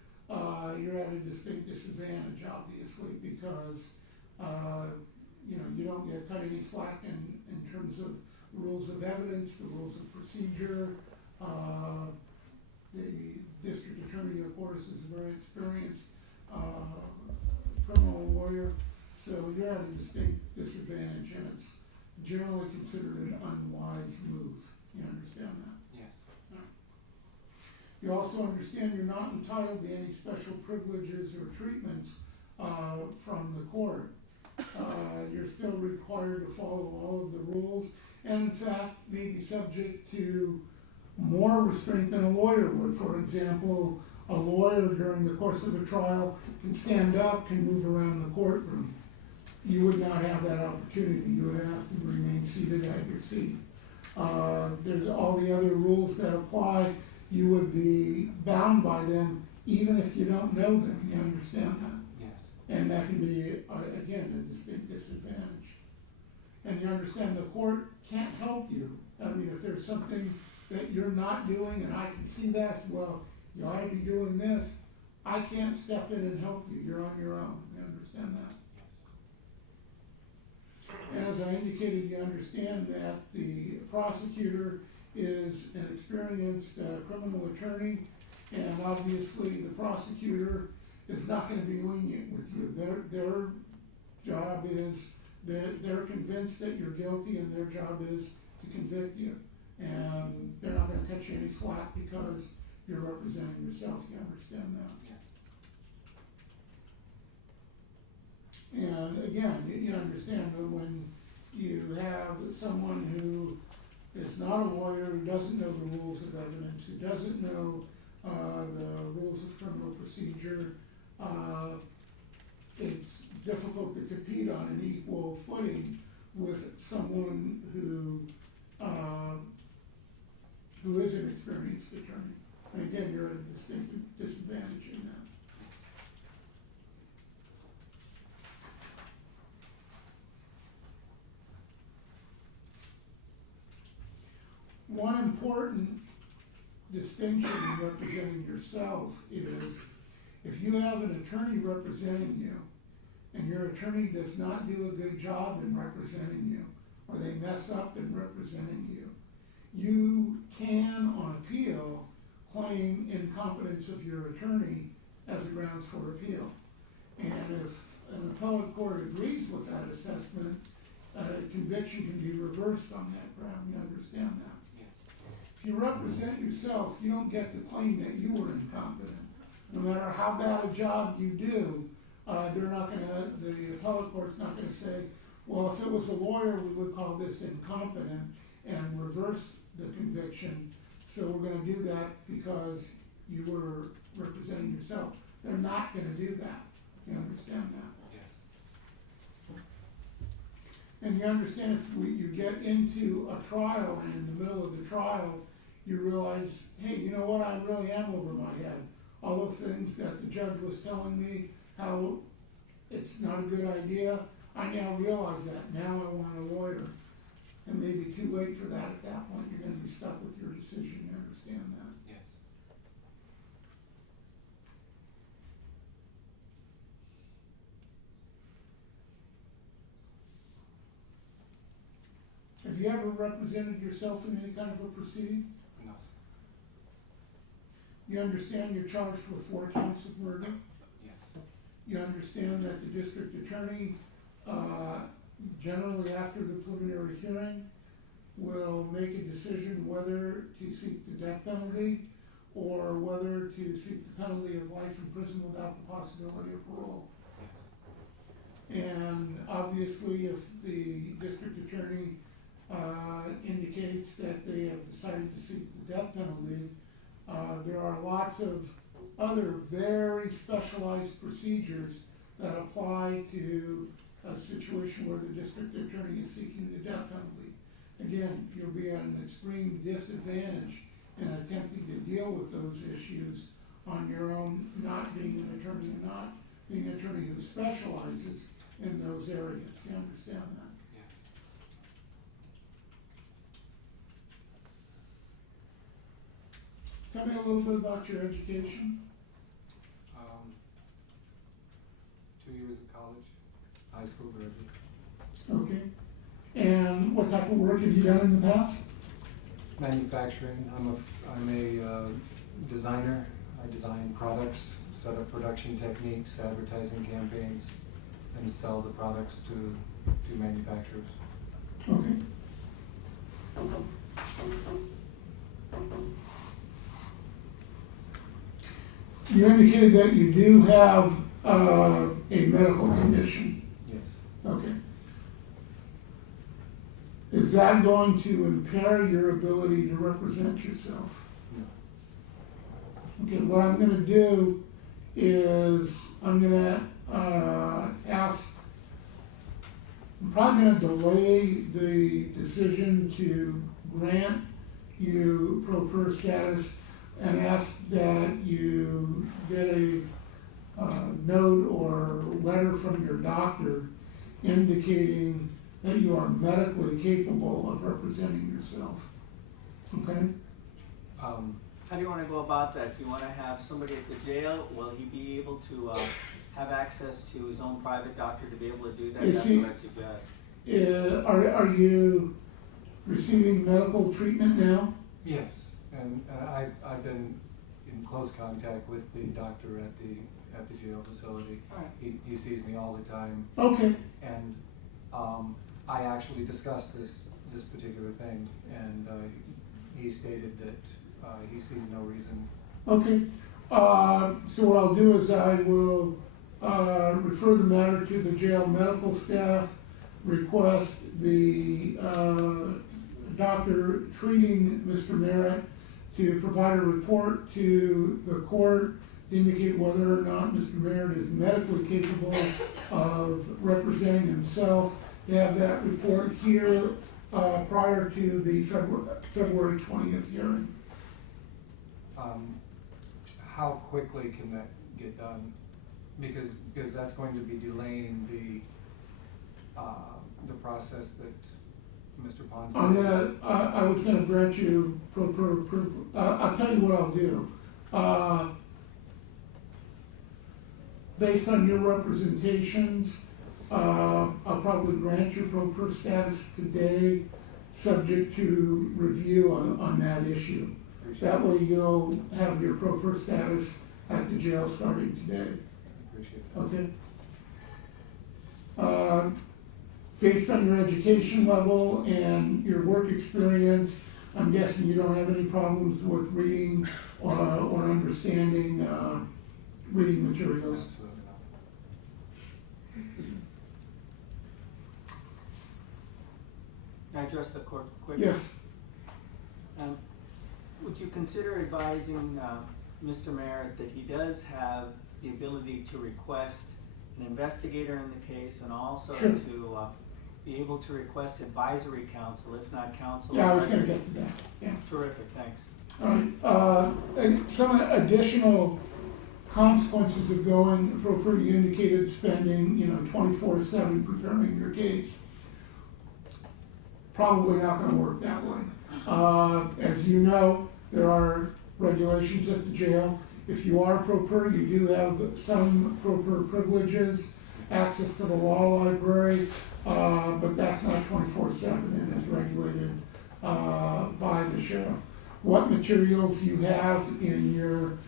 you're at a distinct disadvantage, obviously, because you don't get cut any slack in terms of rules of evidence, the rules of procedure. The district attorney, of course, is a very experienced criminal lawyer, so you're at a distinct disadvantage, and it's generally considered an unwise move. You understand that? Yes. You also understand you're not entitled to any special privileges or treatments from the court. You're still required to follow all of the rules, and in fact, may be subject to more restraint than a lawyer would. For example, a lawyer during the course of a trial can stand up, can move around the courtroom. You would not have that opportunity. You would have to remain seated at your seat. There's all the other rules that apply. You would be bound by them even if you don't know them. You understand that? Yes. And that can be, again, a distinct disadvantage. And you understand the court can't help you. I mean, if there's something that you're not doing and I can see that, well, you ought to be doing this, I can't step in and help you. You're on your own. You understand that? And as I indicated, you understand that the prosecutor is an experienced criminal attorney, and obviously the prosecutor is not going to be lenient with you. Their job is, they're convinced that you're guilty, and their job is to convict you. And they're not going to cut you any slack because you're representing yourself. You understand that? And again, you understand that when you have someone who is not a lawyer, who doesn't know the rules of evidence, who doesn't know the rules of criminal procedure, it's difficult to compete on an equal footing with someone who is an experienced attorney. And again, you're at a distinct disadvantage in that. One important distinction in representing yourself is if you have an attorney representing you and your attorney does not do a good job in representing you, or they mess up in representing you, you can, on appeal, claim incompetence of your attorney as a grounds for appeal. And if an appellate court agrees with that assessment, conviction can be reversed on that ground. You understand that? If you represent yourself, you don't get to claim that you were incompetent. No matter how bad a job you do, the appellate court's not gonna say, well, if it was a lawyer, we would call this incompetent and reverse the conviction. So we're gonna do that because you were representing yourself. They're not gonna do that. You understand that? And you understand if you get into a trial and in the middle of the trial, you realize, hey, you know what, I really am over my head. All the things that the judge was telling me, how it's not a good idea, I now realize that. Now I want a lawyer. It may be too late for that at that point. You're going to be stuck with your decision. You understand that? Yes. Have Have you ever represented yourself in any kind of a proceeding? No, You understand you're charged with 4 counts of murder? yes, You understand that the district attorney, generally after the preliminary hearing, will make a decision whether to seek the death penalty or whether to seek the penalty of life in prison without the possibility of parole. And obviously, if the district attorney indicates that they have decided to seek the death penalty, there are lots of other very specialized procedures that apply to a situation where the district attorney is seeking the death penalty. Again, you'll be at an extreme disadvantage in attempting to deal with those issues on your own, not being an attorney and not being an attorney who specializes in those areas. You understand that? yeah. Tell me a little bit about your education. 2 years of college, high school graduate. Okay. And what type of work have you done in the past? Manufacturing, I'm a designer. I design products, set up production techniques, advertising campaigns, and sell the products to manufacturers. Okay. You indicated that you do have a medical condition. Yes, Okay. Is that going to impair your ability to represent yourself? no, Okay, what I'm gonna do is, I'm gonna, I'm probably gonna delay the decision to grant you pro per status and ask that you get a, note or letter from your doctor indicating that you are medically capable of representing yourself. Okay? How do you want to go about that? Do you want to have somebody at the jail? Will he be able to have access to his own private doctor to be able to do that? Is That's he- what I suggest. Are you receiving medical treatment now? yes, and I've been in close contact with the doctor at the jail facility. Alright. He sees me all the time, Okay, and I actually discussed this particular thing, and he stated that he sees no reason. okay. So what I'll do is I will refer the matter to the jail medical staff, request the doctor treating Mr. Merritt to provide a report to the court to indicate whether or not Mr. Merritt is medically capable of representing himself, to have that report here prior to the February 20th hearing. How quickly can that get done? Because that's going to be delaying the process that Mr. Ponce. I was gonna grant you pro approval. I'll tell you what I'll do. Based on your representations, I'll probably grant you pro per status today, subject to review on that issue. That way you'll have your pro per status at the jail starting today. Appreciate that. Okay? Based on your education level and your work experience, I'm guessing you don't have any problems with reading or understanding reading materials. Absolutely not. Can I address the court quickly? Yes, Would you consider advising Mr. Merritt that he does have the ability to request an investigator in the case and also Sure. to be able to request advisory counsel, if not counsel? yeah, I was gonna get to that, yeah. Terrific, thanks. All right, and some additional consequences of going pro per, you indicated spending, 24/7 preparing your case. Probably not gonna work that way. As you know, there are regulations at the jail. If you are pro per, you do have some pro per privileges. access to the law library, but that's not 24/7 and is regulated by the sheriff. What materials you have in your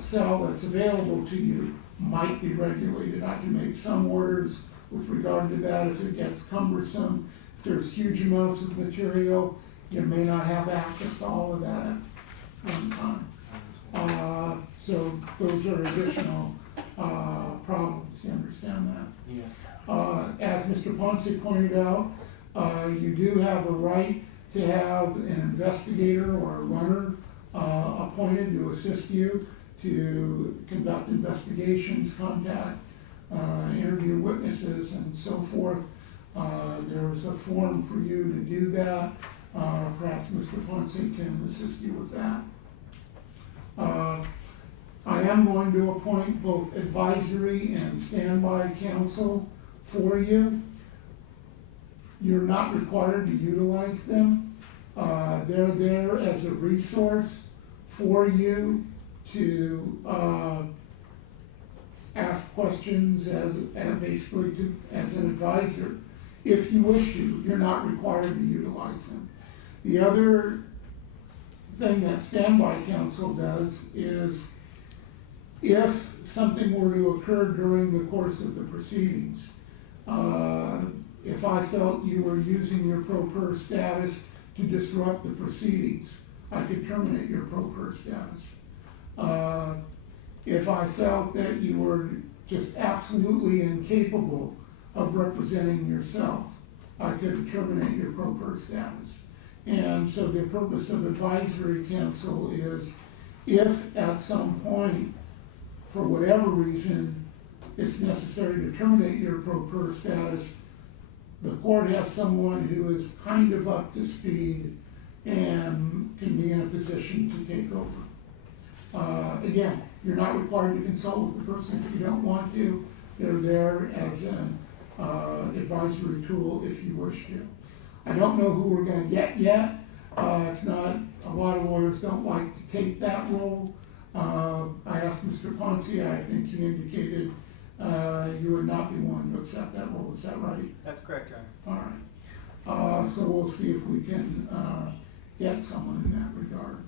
cell that's available to you might be regulated. I can make some orders with regard to that if it gets cumbersome. If there's huge amounts of material, you may not have access to all of that at one time. So those are additional problems, you understand that? Yeah. As Mr. Ponce pointed out, you do have a right to have an investigator or a runner appointed to assist you to conduct investigations, contact, interview witnesses, and so forth. There's a form for you to do that. Perhaps Mr. Ponce can assist you with that. I am going to appoint both advisory and standby counsel for you. You're not required to utilize them. They're there as a resource for you to ask questions as basically as an advisor. If you wish to, you're not required to utilize them. The other thing that standby counsel does is if something were to occur during the course of the proceedings, if I felt you were using your pro per status to disrupt the proceedings, I could terminate your pro per status. If I felt that you were just absolutely incapable of representing yourself, I could terminate your pro per status. And so the purpose of advisory counsel is if at some point, for whatever reason, it's necessary to terminate your pro per status, the court has someone who is kind of up to speed and can be in a position to take over. Again, you're not required to consult with the person if you don't want to. They're there as an advisory tool if you wish to. I don't know who we're going to get yet. It's not, a lot of lawyers don't like to take that role. I asked Mr. Ponce, I think he indicated you would not be willing to accept that role. Is that right? That's correct, Your Honor. All right. So we'll see if we can get someone in that regard.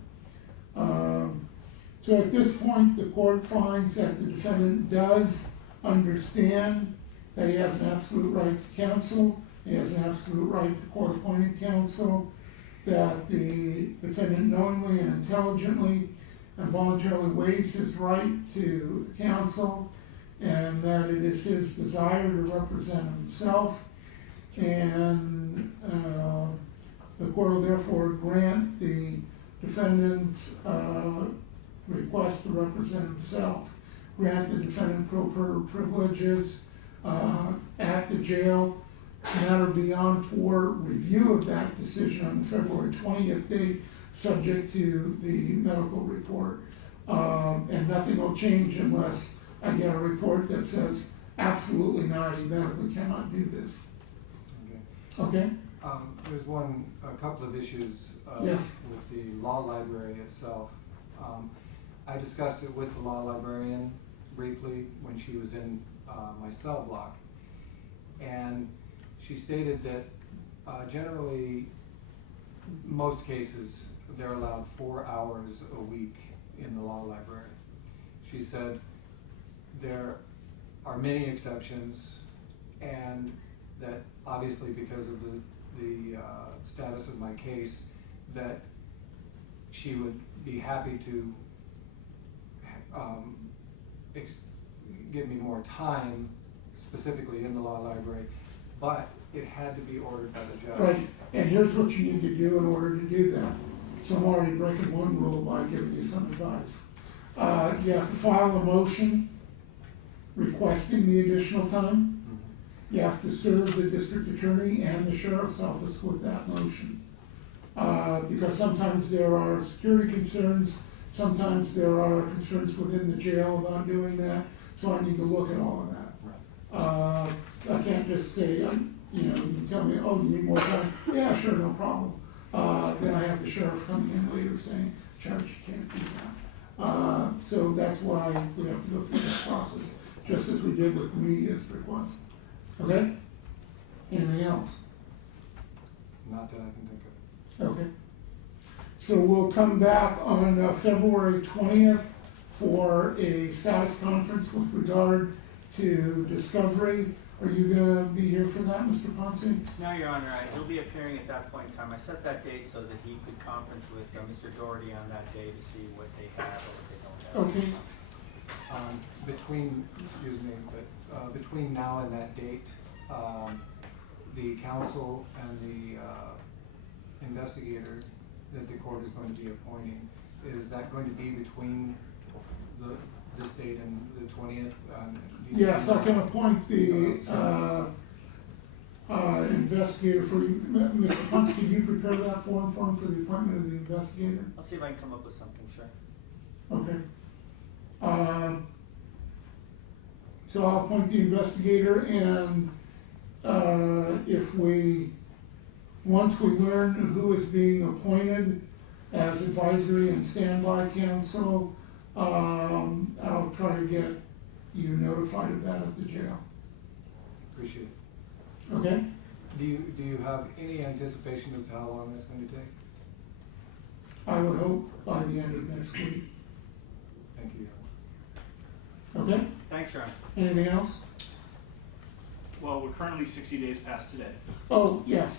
So at this point, the court finds that the defendant does understand that he has an absolute right to counsel, he has an absolute right to court-appointed counsel, that the defendant knowingly and intelligently and voluntarily waives his right to counsel, and that it is his desire to represent himself, and the court will therefore grant the defendant's request to represent himself, grant the defendant pro per privileges at the jail, matter beyond for review of that decision on the February 20th date, subject to the medical report. And nothing will change unless I get a report that says absolutely not, he medically cannot do this. Okay? There's a couple of issues Yes. with the law library itself. I discussed it with the law librarian briefly when she was in my cell block. And she stated that generally, most cases, they're allowed 4 hours a week in the law library. She said there are many exceptions, and that obviously because of the status of my case, that she would be happy to give me more time specifically in the law library, but it had to be ordered by the judge. Right, and here's what you need to do in order to do that. So I'm already breaking one rule by giving you some advice. You have to file a motion requesting the additional time. Mm-hmm. You have to serve the district attorney and the sheriff's office with that motion. Because sometimes there are security concerns, sometimes there are concerns within the jail about doing that, so I need to look at all of that. Right. I can't just say, you tell me, oh, you need more time? Yeah, sure, no problem. Then I have the sheriff coming in later saying, Judge, you can't do that. So that's why we have to go through that process. just as we did with the media's request. Okay? Anything else? Not that I can think of. Okay. So we'll come back on February 20th for a status conference with regard to discovery. Are you gonna be here for that, Mr. Ponce? No, Your Honor, he'll be appearing at that point in time. I set that date so that he could conference with Mr. Daugherty on that day to see what they have or what they don't have. Okay. Between now and that date, the counsel and the investigator that the court is going to be appointing, is that going to be between this date and the 20th? Yes, I can appoint the investigator for you. Mr. Ponce, can you prepare that form for him for the appointment of the investigator? I'll see if I can come up with something, sure. Okay. So I'll appoint the investigator, and once we learn who is being appointed as advisory and standby counsel, I'll try to get you notified of that at the jail. Appreciate it. Okay? Do you have any anticipation as to how long that's going to take? I would hope by the end of next week. Thank you. Okay? Thanks, Your Honor. Anything else? Well, we're currently 60 days past today. Oh, yes.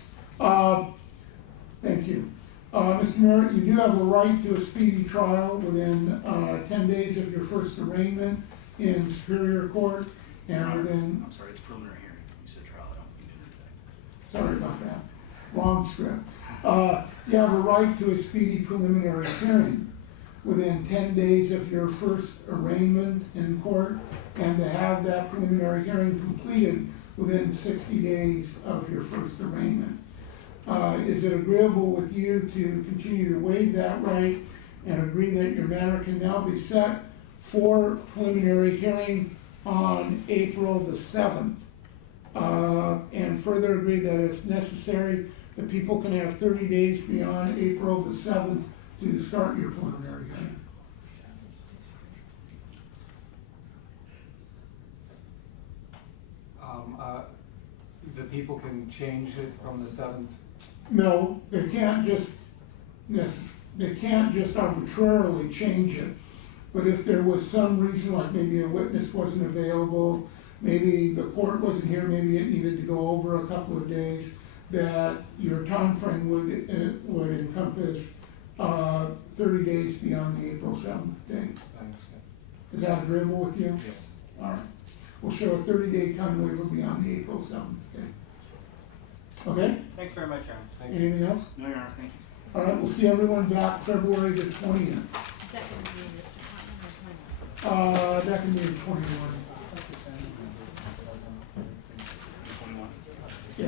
Thank you. Mr. Merritt, you do have a right to a speedy trial within 10 days of your first arraignment in Superior Court, and within, I'm sorry, it's preliminary hearing. You said trial, I don't mean to interject. sorry about that, wrong script. You have a right to a speedy preliminary hearing within 10 days of your first arraignment in court, and to have that preliminary hearing completed within 60 days of your first arraignment. Is it agreeable with you to continue to waive that right and agree that your matter can now be set for preliminary hearing on April the 7th? And further agree that if necessary, the people can have 30 days beyond April the 7th to start your preliminary hearing. The people can change it from the 7th. No, they can't just arbitrarily change it. But if there was some reason, like maybe a witness wasn't available, maybe the court wasn't here, maybe it needed to go over a couple of days, that your time frame would encompass 30 days beyond the April 7th date. Thanks. Is that agreeable with you? Yes. All right. We'll show a 30-day time waiver beyond the April 7th date. Okay? Thanks very much, Your Honor. Thank you. Anything else? No, Your Honor, thank you. All right, we'll see everyone back February the 20th. Is that gonna be in this department or 20? That can be in 21. 21. Yeah.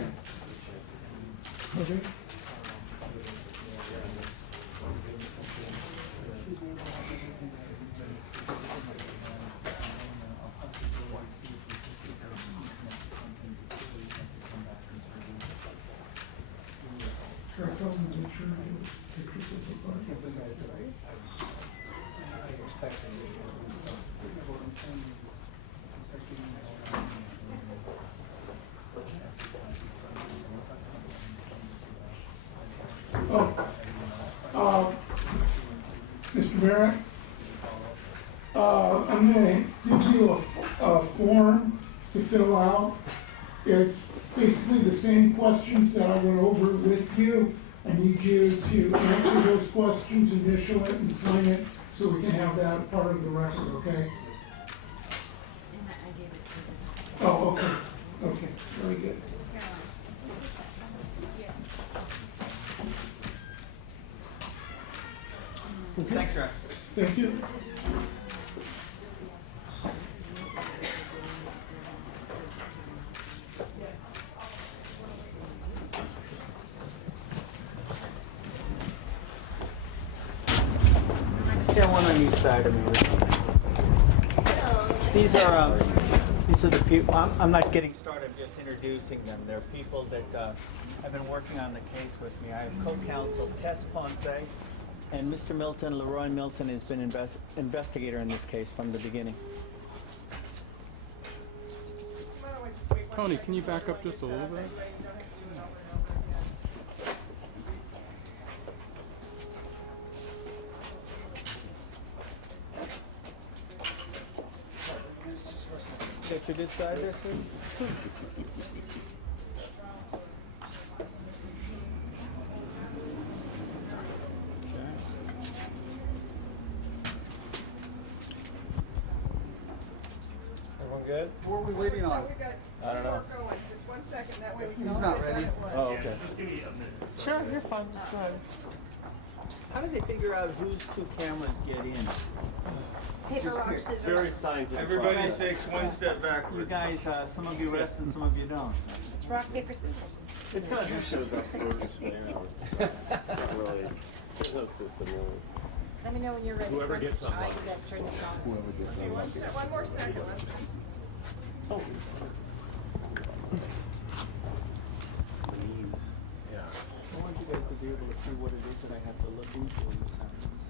Okay. Sure, I told them to make sure I get pictures of the party. Mr. Merritt, I'm gonna give you a form to fill out. It's basically the same questions that I went over with you. I need you to answer those questions, initial it, and sign it, so we can have that part of the record, okay? And I gave it to the. Oh, okay, okay, very good. Caroline. Yes. Okay, Thanks, Your Honor. thank you. Stand one on each side of me. These are the people, I'm not getting started, I'm just introducing them. They're people that have been working on the case with me. I have co-counsel Tess Ponce, and Mr. Milton, Leroy Milton, has been investigator in this case from the beginning. Tony, can you back up just a little bit? Get your good side there, sir? Everyone good? Who are we waiting on? I don't know. Just 1 second, that way we can. He's not ready. Oh, okay. Just give me a minute. Sure, you're fine. It's fine. How did they figure out whose two cameras get in? Paper, rock, scissors. Very scientific. Everybody process. takes one step You backwards. guys, some of you rest and some of you don't. It's rock, paper, scissors. It's kind of who shows up first. You know, it's not really. There's no system really. Let me know when you're ready. Whoever gets on. I got to turn this on. Okay, One more second. Please. Yeah. I want you guys to be able to see what it is that I have to look into when this happens.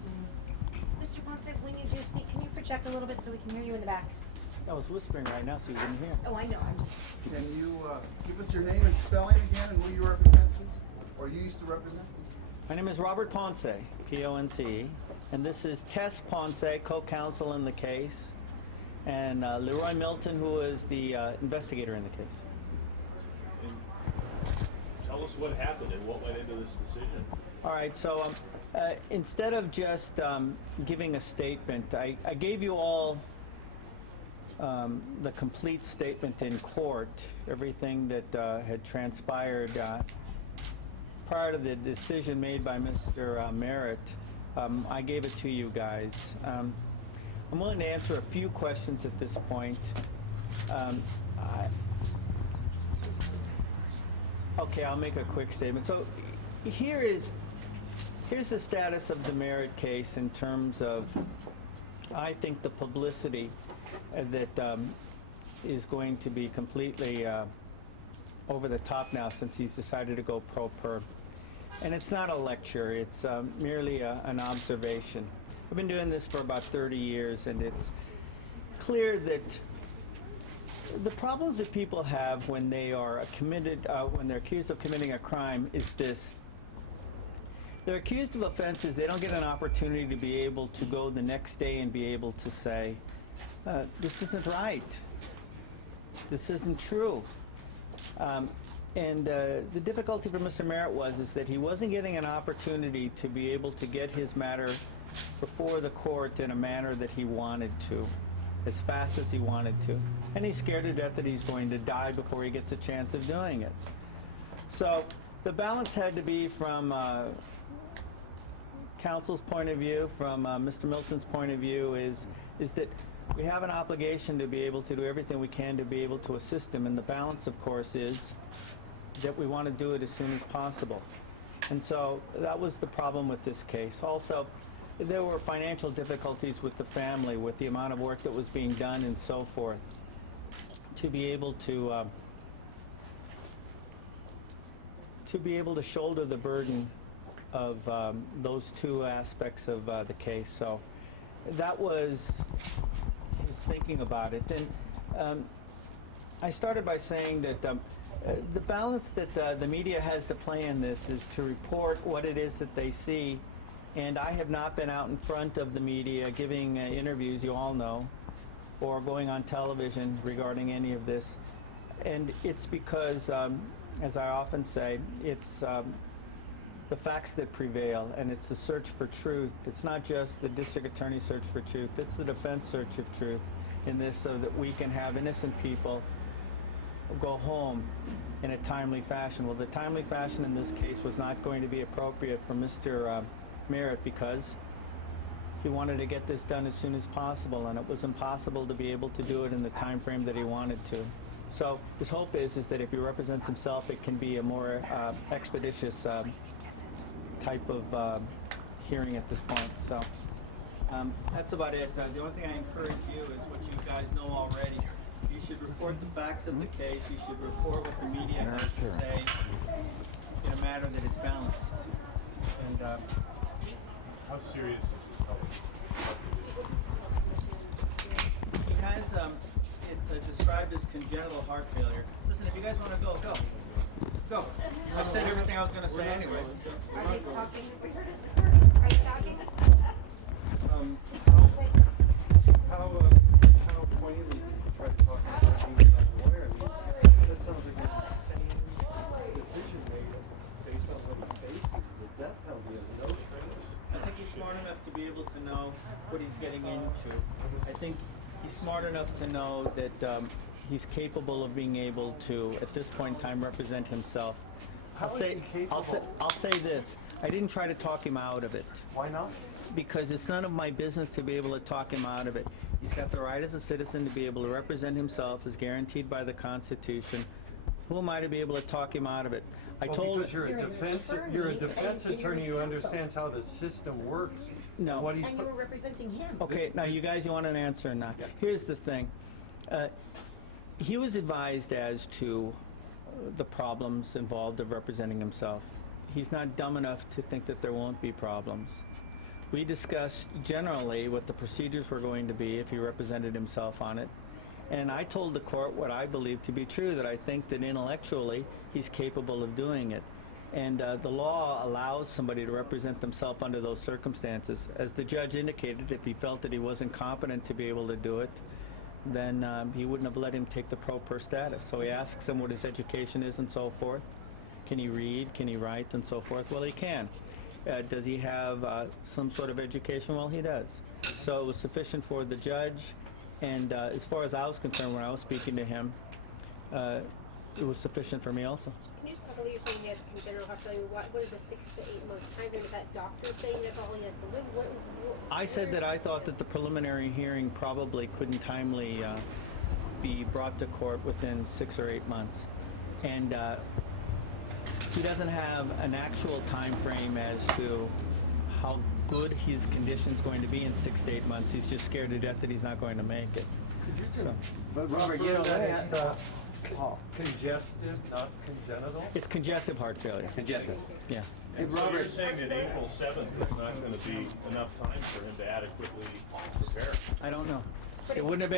Mr. Ponce, we need you to speak. Can you project a little bit so we can hear you in the back? I was whispering right now, so you didn't hear. Oh, I know. I'm just. Can you give us your name and spelling again and who you represent, please? Or you used to represent? My name is Robert Ponce, P-O-N-C-E, and this is Tess Ponce, co-counsel in the case, and Leroy Milton, who is the investigator in the case. Tell us what happened and what went into this decision. All right, so instead of just giving a statement, I gave you all the complete statement in court, everything that had transpired prior to the decision made by Mr. Merritt. I gave it to you guys. I'm willing to answer a few questions at this point. Okay, I'll make a quick statement. So here's the status of the Merritt case in terms of, I think, the publicity that is going to be completely over the top now since he's decided to go pro-perp. And it's not a lecture, it's merely an observation. I've been doing this for about 30 years, and it's clear that the problems that people have when they are when they're accused of committing a crime is this. They're accused of offenses, they don't get an opportunity to be able to go the next day and be able to say, this isn't right, this isn't true. And the difficulty for Mr. Merritt is that he wasn't getting an opportunity to be able to get his matter before the court in a manner that he wanted to, as fast as he wanted to. And he's scared to death that he's going to die before he gets a chance of doing it. So the balance had to be from counsel's point of view, from Mr. Milton's point of view, is that we have an obligation to be able to do everything we can to be able to assist him. And the balance, of course, is that we want to do it as soon as possible. And so that was the problem with this case. Also, there were financial difficulties with the family, with the amount of work that was being done and so forth, to be able to shoulder the burden of those two aspects of the case. So that was his thinking about it. And I started by saying that the balance that the media has to play in this is to report what it is that they see. And I have not been out in front of the media giving interviews, you all know, or going on television regarding any of this. And it's because, as I often say, it's the facts that prevail, and it's the search for truth. It's not just the district attorney's search for truth, it's the defense search of truth in this, so that we can have innocent people go home in a timely fashion. Well, the timely fashion in this case was not going to be appropriate for Mr. Merritt, because he wanted to get this done as soon as possible, and it was impossible to be able to do it in the time frame that he wanted to. So his hope is that if he represents himself, it can be a more expeditious type of hearing at this point. So that's about it. The only thing I encourage you is what you guys know already. You should report the facts of the case. You should report what the media has to say in a manner that is balanced. And How serious is his health? he has, it's described as congenital heart failure. Listen, if you guys wanna go, go. Go. I've said everything I was gonna say anyway. Are they talking? We heard it recording. Are you talking? How poignantly did you try to talk about being a lawyer? I mean, that sounds like an insane decision made based on what he faces, the death penalty of no trace. I think he's smart enough to be able to know what he's getting into. I think he's smart enough to know that he's capable of being able to, at this point in time, represent himself. How is he capable? I'll say this. I didn't try to talk him out of it. Why not? Because it's none of my business to be able to talk him out of it. He's got the right as a citizen to be able to represent himself as guaranteed by the Constitution. Who am I to be able to talk him out of it? Because you're a defense attorney who understands how the system works. No. What he's And you were representing him. Okay, now you guys, you want an answer or not? Yeah. Here's the thing. He was advised as to the problems involved of representing himself. He's not dumb enough to think that there won't be problems. We discussed generally what the procedures were going to be if he represented himself on it. And I told the court what I believe to be true, that I think that intellectually he's capable of doing it. And the law allows somebody to represent themselves under those circumstances. As the judge indicated, if he felt that he wasn't competent to be able to do it, then he wouldn't have let him take the pro per status. So he asks him what his education is and so forth. Can he read? Can he write? And so forth. Well, he can. Does he have some sort of education? Well, he does. So it was sufficient for the judge. And as far as I was concerned when I was speaking to him, it was sufficient for me also. Can you just talk a little, you're saying he has congenital heart failure, what is the 6 to 8 month time frame? Is that doctor saying that's all he has to live? What I said that I thought that the preliminary hearing probably couldn't timely be brought to court within 6 or 8 months. And he doesn't have an actual time frame as to how good his condition's going to be in 6 to 8 months. He's just scared to death that he's not going to make it. So. But Robert, you know that it's congestive, not congenital? It's congestive heart failure. Congestive. Yeah. Hey, So Robert, you're saying that April 7th is not going to be enough time for him to adequately prepare? I don't know. It wouldn't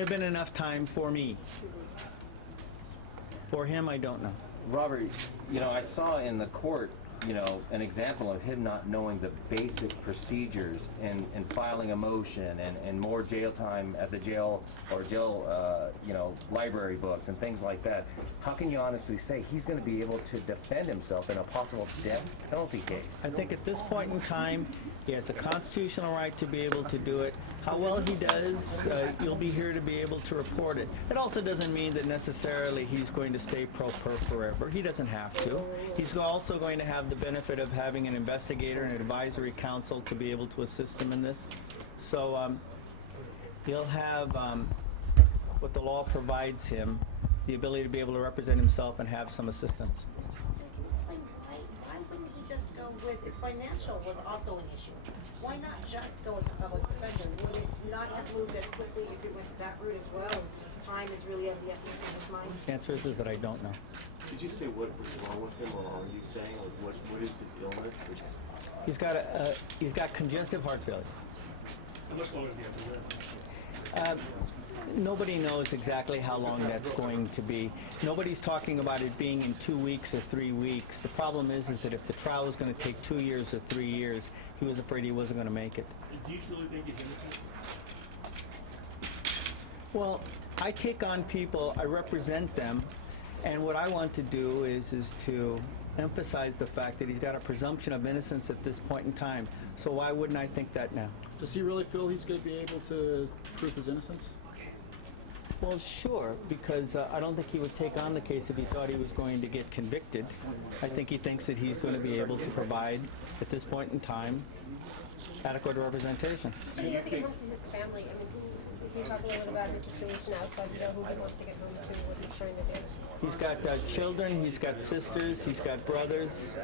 have been enough time for me. For him, I don't know. Robert, you know, I saw in the court, you know, an example of him not knowing the basic procedures and filing a motion and more jail time at the jail or jail, you know, library books and things like that. How can you honestly say he's going to be able to defend himself in a possible death penalty case? I think at this point in time, he has a constitutional right to be able to do it. How well he does, you'll be here to be able to report it. It also doesn't mean that necessarily he's going to stay pro per forever. He doesn't have to. He's also going to have the benefit of having an investigator and an advisory council to be able to assist him in this. So he'll have what the law provides him, the ability to be able to represent himself and have some assistance. Mr. Ponce, can you explain why wouldn't he just go with, if financial was also an issue, why not just go with the public defender? Would it not have moved as quickly if it went that route as well? Time is really of the essence in his mind. The answer is that I don't know. Did you say what is wrong with him, or are you saying like what is his illness? He's got congestive heart failure. How much longer does he have to live? Nobody knows exactly how long that's going to be. Nobody's talking about it being in 2 weeks or 3 weeks. The problem is that if the trial was going to take 2 years or 3 years, he was afraid he wasn't going to make it. Do you truly think he's innocent? Well, I take on people, I represent them, and what I want to do is to emphasize the fact that he's got a presumption of innocence at this point in time. So why wouldn't I think that now? Does he really feel he's going to be able to prove his innocence? Well, sure, because I don't think he would take on the case if he thought he was going to get convicted. I think he thinks that he's going to be able to provide, at this point in time, adequate representation. So he has to get home to his family. I mean, can you talk a little bit about his situation outside jail? Who he wants to get home to? What he's trying to do? He's got children, he's got sisters, he's got brothers.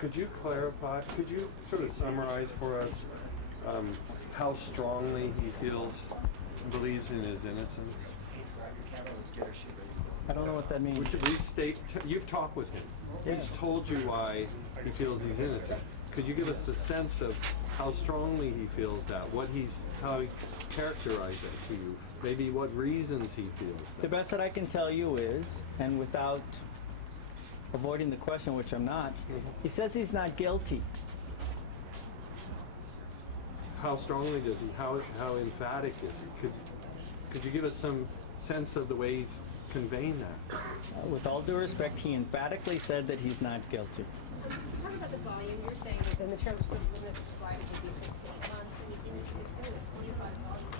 could you clarify, could you sort of summarize for us how strongly he believes in his innocence? I don't know what that means. Would you please state, you've talked with him. Yeah. He's told you why he feels he's innocent. Could you give us a sense of how strongly he feels that? How he characterized it to you? Maybe what reasons he feels that? The best that I can tell you is, and without avoiding the question, which I'm not, he says he's not guilty. How strongly does he? How emphatic is he? Could you give us some sense of the way he's conveying that? With all due respect, he emphatically said that he's not guilty. Talk about the volume. You're saying that the terms of limits provided would be 6 to 8 months. I mean, it's in a 25 volume